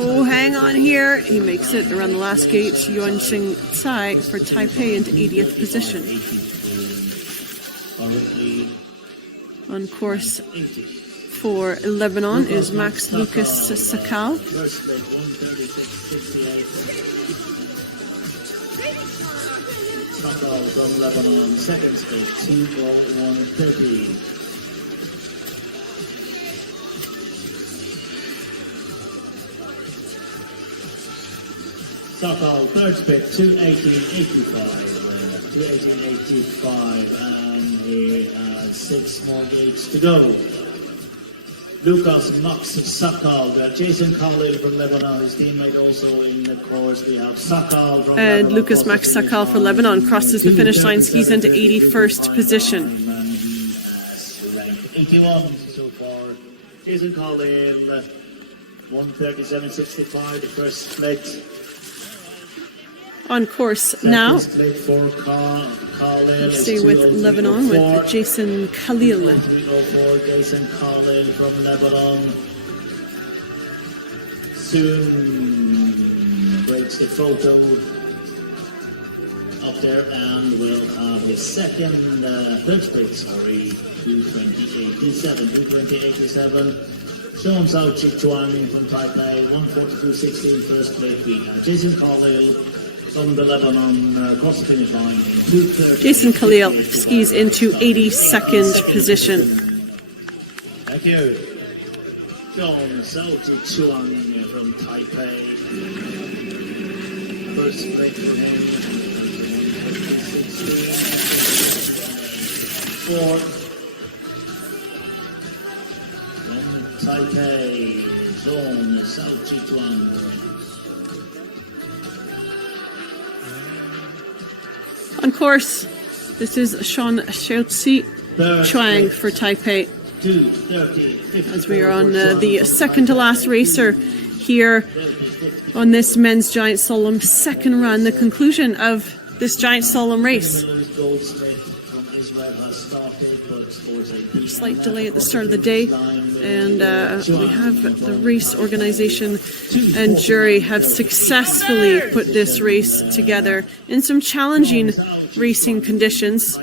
Oh, hang on here. He makes it around the last gate. Yuansheng Tsai for Taipei into 80th position. On course for Lebanon is Max Lucas Sakal. From Lebanon, second split, 2:01:30. Sakal, third split, 2:18:85. 2:18:85, and he has 6 more gates to go. Lucas Max Sakal, we have Jason Khalil from Lebanon, his teammate also in the course. We have Sakal from and Lucas Max Sakal for Lebanon crosses the finish line, skis into 81st position. Ranked 81 so far. Jason Khalil, 1:37.65, the first split. On course now. For Khalil, stay with Lebanon with Jason Khalil. For Jason Khalil from Lebanon. Soon breaks the photo up there and will have his second third split, 2:28.87. Sean Sao Chik Chuang from Taipei, 1:42.16 first split. We have Jason Khalil from the Lebanon cross finish line in 2:30. Jason Khalil skis into 82nd position. Thank you. John Sauti Chuan from Taipei. First break for him. Four. From Taipei, John Sauti Chuan. On course, this is Sean Xiaozi Chuang for Taipei. 2:30. As we are on the second to last racer here on this men's giant slalom second run, the conclusion of this giant slalom race. Slight delay at the start of the day, and we have the race organization and jury have successfully put this race together in some challenging racing conditions.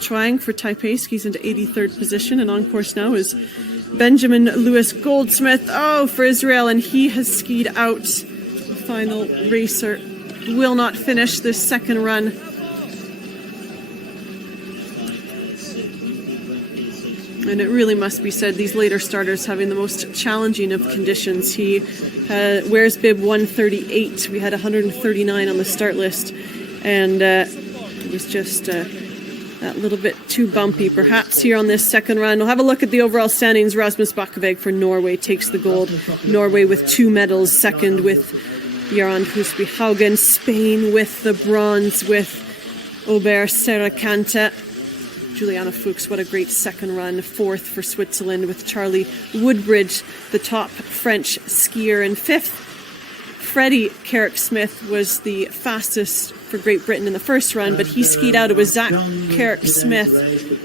Chuang for Taipei skis into 83rd position, and on course now is Benjamin Lewis Goldsmith, for Israel, and he has skied out. The final racer will not finish this second run. And it really must be said, these later starters having the most challenging of conditions. He wears bib 138. We had 139 on the start list, and it was just that little bit too bumpy, perhaps, here on this second run. We'll have a look at the overall standings. Rasmus Bakkevig for Norway takes the gold. Norway with 2 medals, second with Jarand Husby Haugen. Spain with the bronze with Aubert Serracante. Juliana Fuchs, what a great second run. Fourth for Switzerland with Charlie Woodbridge, the top French skier. And fifth, Freddie Carrick-Smith was the fastest for Great Britain in the first run, but he skied out. It was Zach Carrick-Smith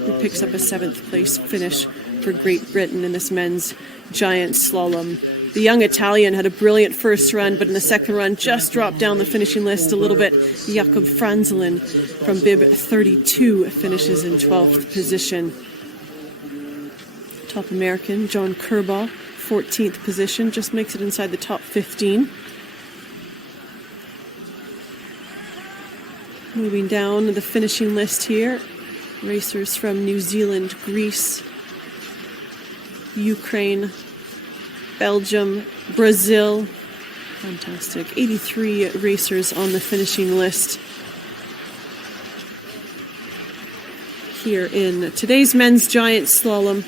who picks up a 7th place finish for Great Britain in this men's giant slalom. The young Italian had a brilliant first run, but in the second run just dropped down the finishing list a little bit. Jakob Franzelin from bib 32 finishes in 12th position. Top American John Kerbal, 14th position, just makes it inside the top 15. Moving down the finishing list here, racers from New Zealand, Greece, Ukraine, Belgium, Brazil. Fantastic. 83 racers on the finishing list here in today's men's giant slalom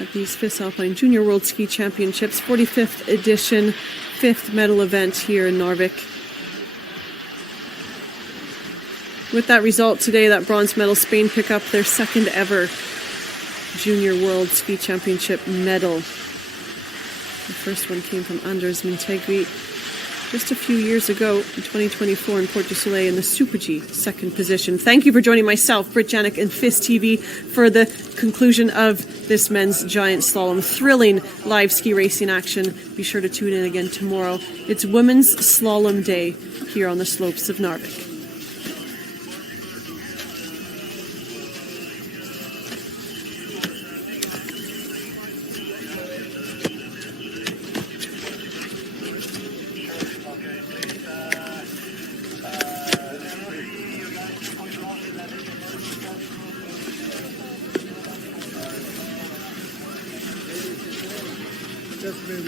at these FIS Alpine Junior World Ski Championships, 45th edition, 5th medal event here in Narvik. With that result today, that bronze medal, Spain pick up their second ever Junior World Ski Championship medal. The first one came from Anders Mintegui just a few years ago in 2024 in Port du Soleil in the Super G, second position. Thank you for joining myself, Britt Janik, and FIS TV for the conclusion of this men's giant slalom. Thrilling live ski racing action. Be sure to tune in again tomorrow. It's Women's Slalom Day here on the slopes of Narvik. Just been